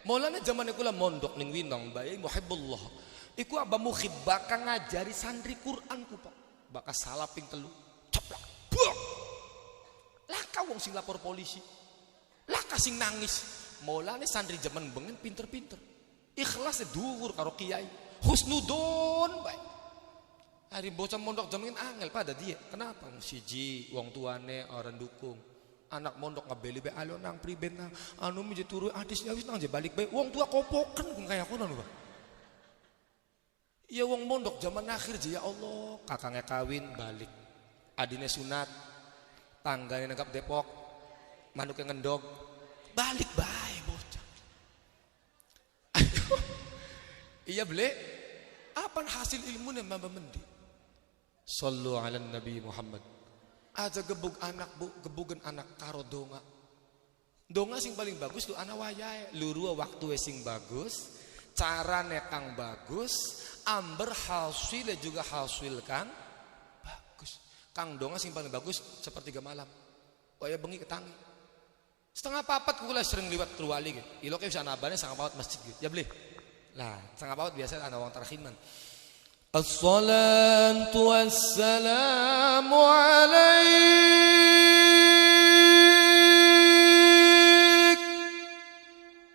Maulana zaman kula mondok ning Winong bae muhibbullah. Iku abah muhib bakal ngajari santri Quran ku Pak. Bakal salah ping telu. Ceplak. Buk. Laka wong sing lapor polisi. Laka sing nangis. Maulana santri zaman bengen pinter-pinter. Ikhlas dhuwur karo kiai. Husnudon bae. Hari bocah mondok zaman angel pada dia. Kenapa? Siji wong tuane orang dukung. Anak mondok ngabeli be alo nang priben nang anu mi turu adisnya wis nang je balik be wong tua kopoken kaya aku nang Pak. Ya wong mondok zaman akhir je ya Allah, kakangnya kawin balik. Adine sunat, tanggane nangkap Depok, manuknya ngendog, balik bae bocah. Iya beli, apa hasil ilmu yang mbak mendi? Sallu ala Nabi Muhammad. Aja gebug anak bu, gebugan anak karo donga. Donga sing paling bagus lu anak wayahe. Lurua waktu sing bagus, carane kang bagus, amber hasilnya juga hasil kang bagus. Kang donga sing paling bagus sepertiga malam. Waya bengi ketangi. Setengah papat kula sering liwat truwali gitu. Iloke bisa nabane setengah papat masjid gitu. Ya beli. Lah, setengah papat biasa ana wong tarhiman. As-salatu wassalamu alaik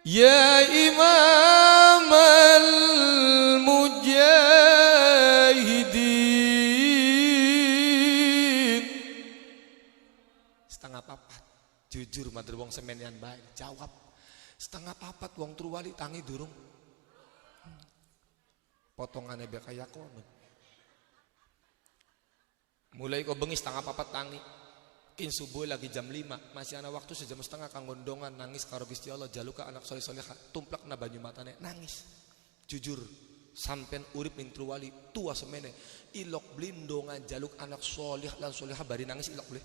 ya imam al-mujahidin. Setengah papat Jujur matur wong semenian bae jawab. Setengah papat wong truwali tangi durung. Potongane be kaya kono. Mulai kok bengi setengah papat tangi. Kin subuh lagi jam 5, masih ada waktu sejam setengah kanggo ndongan nangis karo Gusti Allah jaluka anak soleh-solehah tumplak na banyu matane nangis. Jujur sampean urip ning truwali tua semene ilok blindongan jaluk anak soleh lan solehah bari nangis ilok boleh.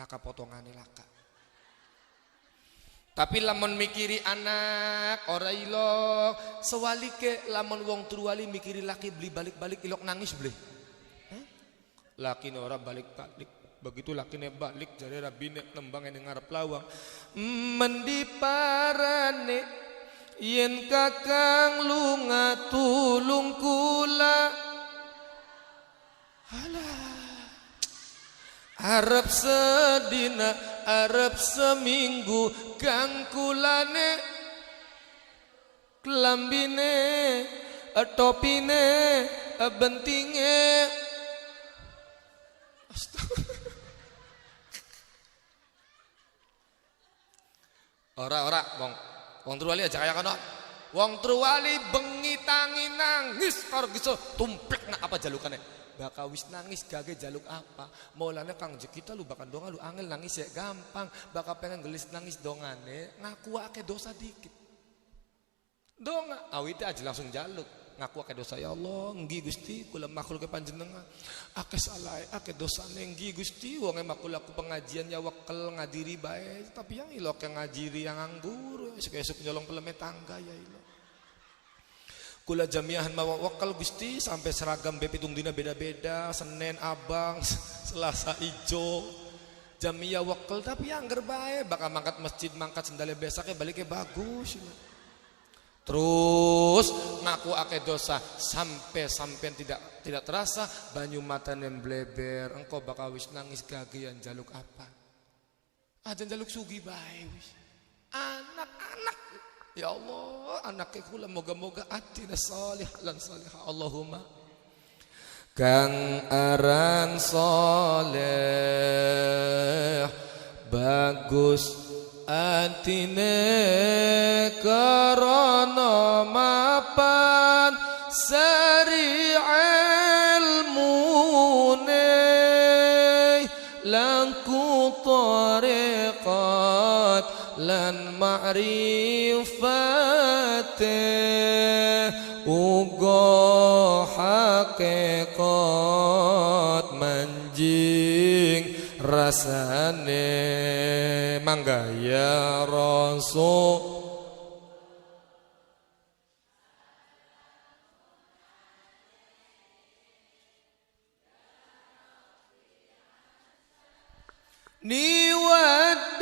Laka potongane laka. Tapi lamun mikiri anak ora ilok, sewalike lamun wong truwali mikiri laki beli balik-balik ilok nangis boleh. Laki ora balik-balik. Begitu lakine balik jare rabine nembang ning ngarep lawang. Mendi parane yen kakang lunga tulung kula. Alah. Arep sedina, arep seminggu kang kulane klambine, topine, bentinge. Ora wong truwali aja kaya kono. Wong truwali bengi tangi nangis karo giso tumplek nak apa jalukane. Bakal wis nangis gage jaluk apa. Maulana Kang kita lu bakal donga lu angel nangis ya gampang. Bakal pengen gelis nangis dongane ngaku ake dosa dikit. Donga awite aja langsung jaluk. Ngaku ake dosa ya Allah nggi Gusti kula makhluk ke panjenengan ake salah ake dosane nggi Gusti wong makul aku pengajian ya wakel ngadiri bae tapi yang ilok yang ngajiri yang nganggur esuk-esuk nyolong peleme tangga ya ilo kula jamiahan mawa wakel Gusti sampai seragam pitung dina beda-beda Senin abang Selasa ijo jamiah wakel tapi yang angger bae bakal mangkat masjid mangkat sendalnya besaknya baliknya bagus ilo. Terus ngaku ake dosa sampai tidak terasa banyu mata bleber engkau bakal wis nangis gagian jaluk apa aja jaluk sugi bae wis anak-anak ya Allah anaknya kula moga-moga atina salih lan salihah Allahumma kang aran saleh bagus atine karana mapan sari ilmune langku tariqat lan ma'rifate ugo hakikat manjing rasane mangga ya Rasul ni wadaraji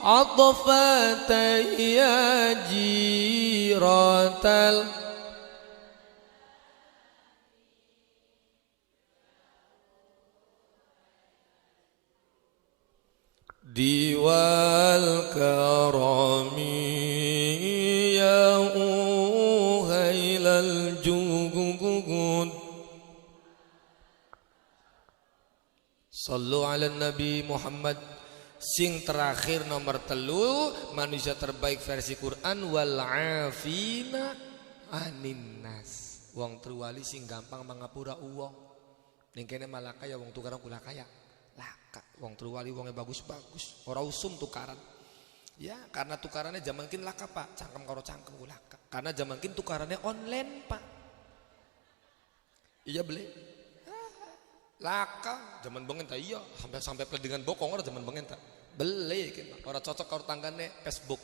atfata ya jiratal diwal karami ya uhailal jugugud sallu ala nabi Muhammad sing terakhir nomor 3 manusia terbaik versi Quran wal afina anin nas wong truwali sing gampang mangapura uwong ning kene malah kaya wong tukaran kula kaya laka wong truwali wonge bagus-bagus ora usum tukaran ya karena tukarannya zaman kin laka Pak cangkem karo cangkem laka karena zaman kin tukarannya online Pak iya beli laka zaman bengen ta iya sampai dengan bokong ora zaman bengen ta beli ora cocok karo tanggane Facebook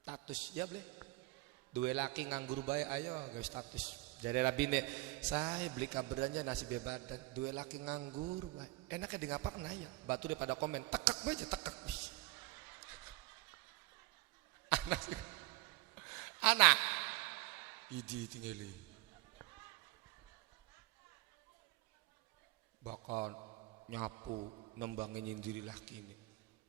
status ya beli dua laki nganggur bae ayo gawe status jadi rabine saya beli kabarnya nasi bebadan dua laki nganggur bae enaknya di ngapak nah ya batu daripada komen tekak aja tekak anak idi tingali bakal nyapu nembangin nyindiri laki ini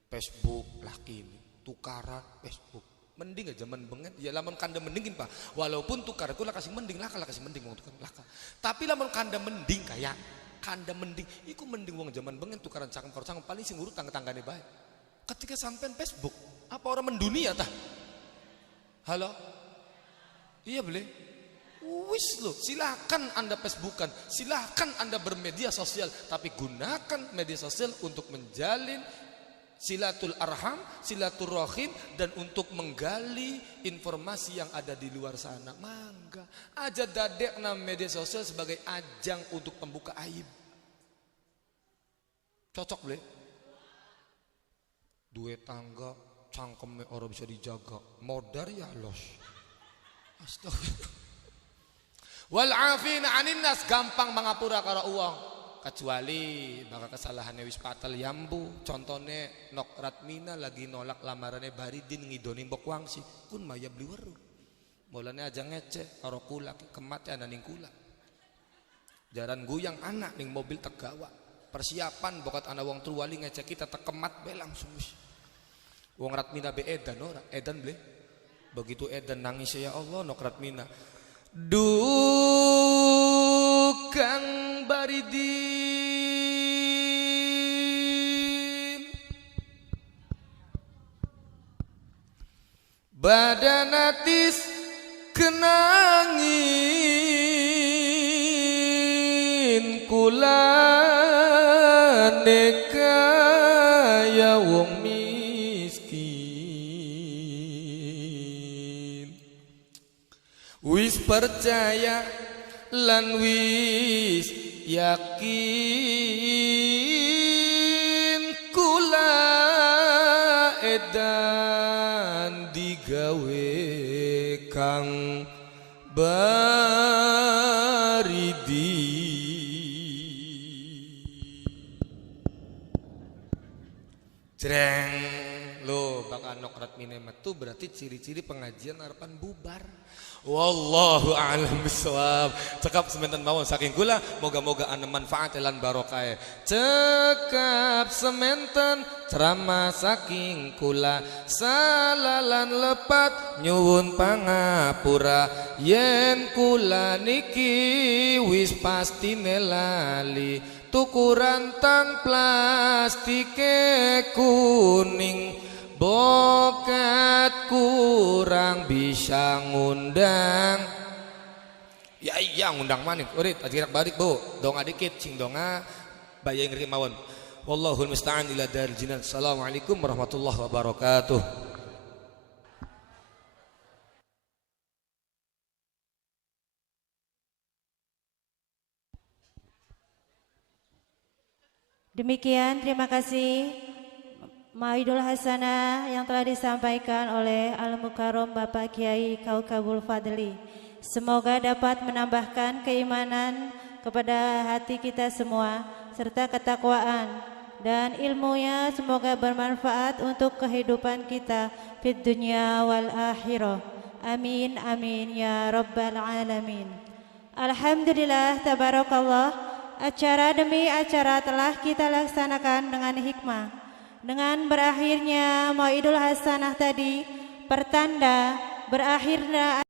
Facebook laki ini tukaran Facebook mending aja zaman bengen ya lamun kanda mendingin Pak walaupun tukar aku lah kasih mending laka lah kasih mending mau tukar laka tapi lamun kanda mending kayak kanda mending iku mending wong zaman bengen tukaran cangkem karo cangkem paling sing urut tangga-tanggane bae. Ketika sampean Facebook, apa orang mendunia tah? Halo? Iya boleh. Wis lo, silakan Anda Facebookan, silakan Anda bermedia sosial, tapi gunakan media sosial untuk menjalin silatul arham, silaturahim, dan untuk menggali informasi yang ada di luar sana. Mangga aja dadekna media sosial sebagai ajang untuk pembuka aib. Cocok boleh? Duit tangga cangkeme orang bisa dijaga, modar ya los. Astagfirullah. Wal afina 'anin nas, gampang mangapura karo uang, kecuali maka kesalahannya wis patel yambu. Contohnya Nok Ratmina lagi nolak lamarannya Baridin ngidoni mbok wangsi kun maya beli weru. Mulane aja ngece karo kula kemat ana ning kula. Jaran guyang anak ning mobil tegawa. Persiapan bokat ana wong truwali ngece kita tekemat be langsung wis. Wong Ratmina be edan ora, edan ble. Begitu edan nangis ya Allah Nok Ratmina. Dukang Baridin badan atis kenangin kula neka ya wong miskin wis percaya lan wis yakin kula edan digawe kang Baridi. Jreng lo bakal Nok Ratmina metu berarti ciri-ciri pengajian harapan bubar. Wallahu a'lam bishawab. Cekap semanten mawon saking kula, moga-moga ana manfaat lan barokah. Cekap semanten ceramah saking kula, salalan lepat nyuwun pangapura. Yen kula niki wis pastine lali, tukuran tang plastike kuning. Bokat kurang bisa ngundang. Ya iya ngundang maning. Urit ajirak balik bu. Donga dikit cing donga bayang ngeri mawon. Wallahul musta'an ila daril jinan. Assalamualaikum warahmatullahi wabarakatuh. Demikian, terima kasih Ma'idul Hasanah yang telah disampaikan oleh Al-Mukarram Bapak Kiai Kaukabul Fadli. Semoga dapat menambahkan keimanan kepada hati kita semua serta ketakwaan, dan ilmunya semoga bermanfaat untuk kehidupan kita fid dunya wal akhirah. Amin amin ya rabbal alamin. Alhamdulillah tabarakallah, acara demi acara telah kita laksanakan dengan hikmah. Dengan berakhirnya Mau'idul Hasanah tadi, pertanda berakhirnya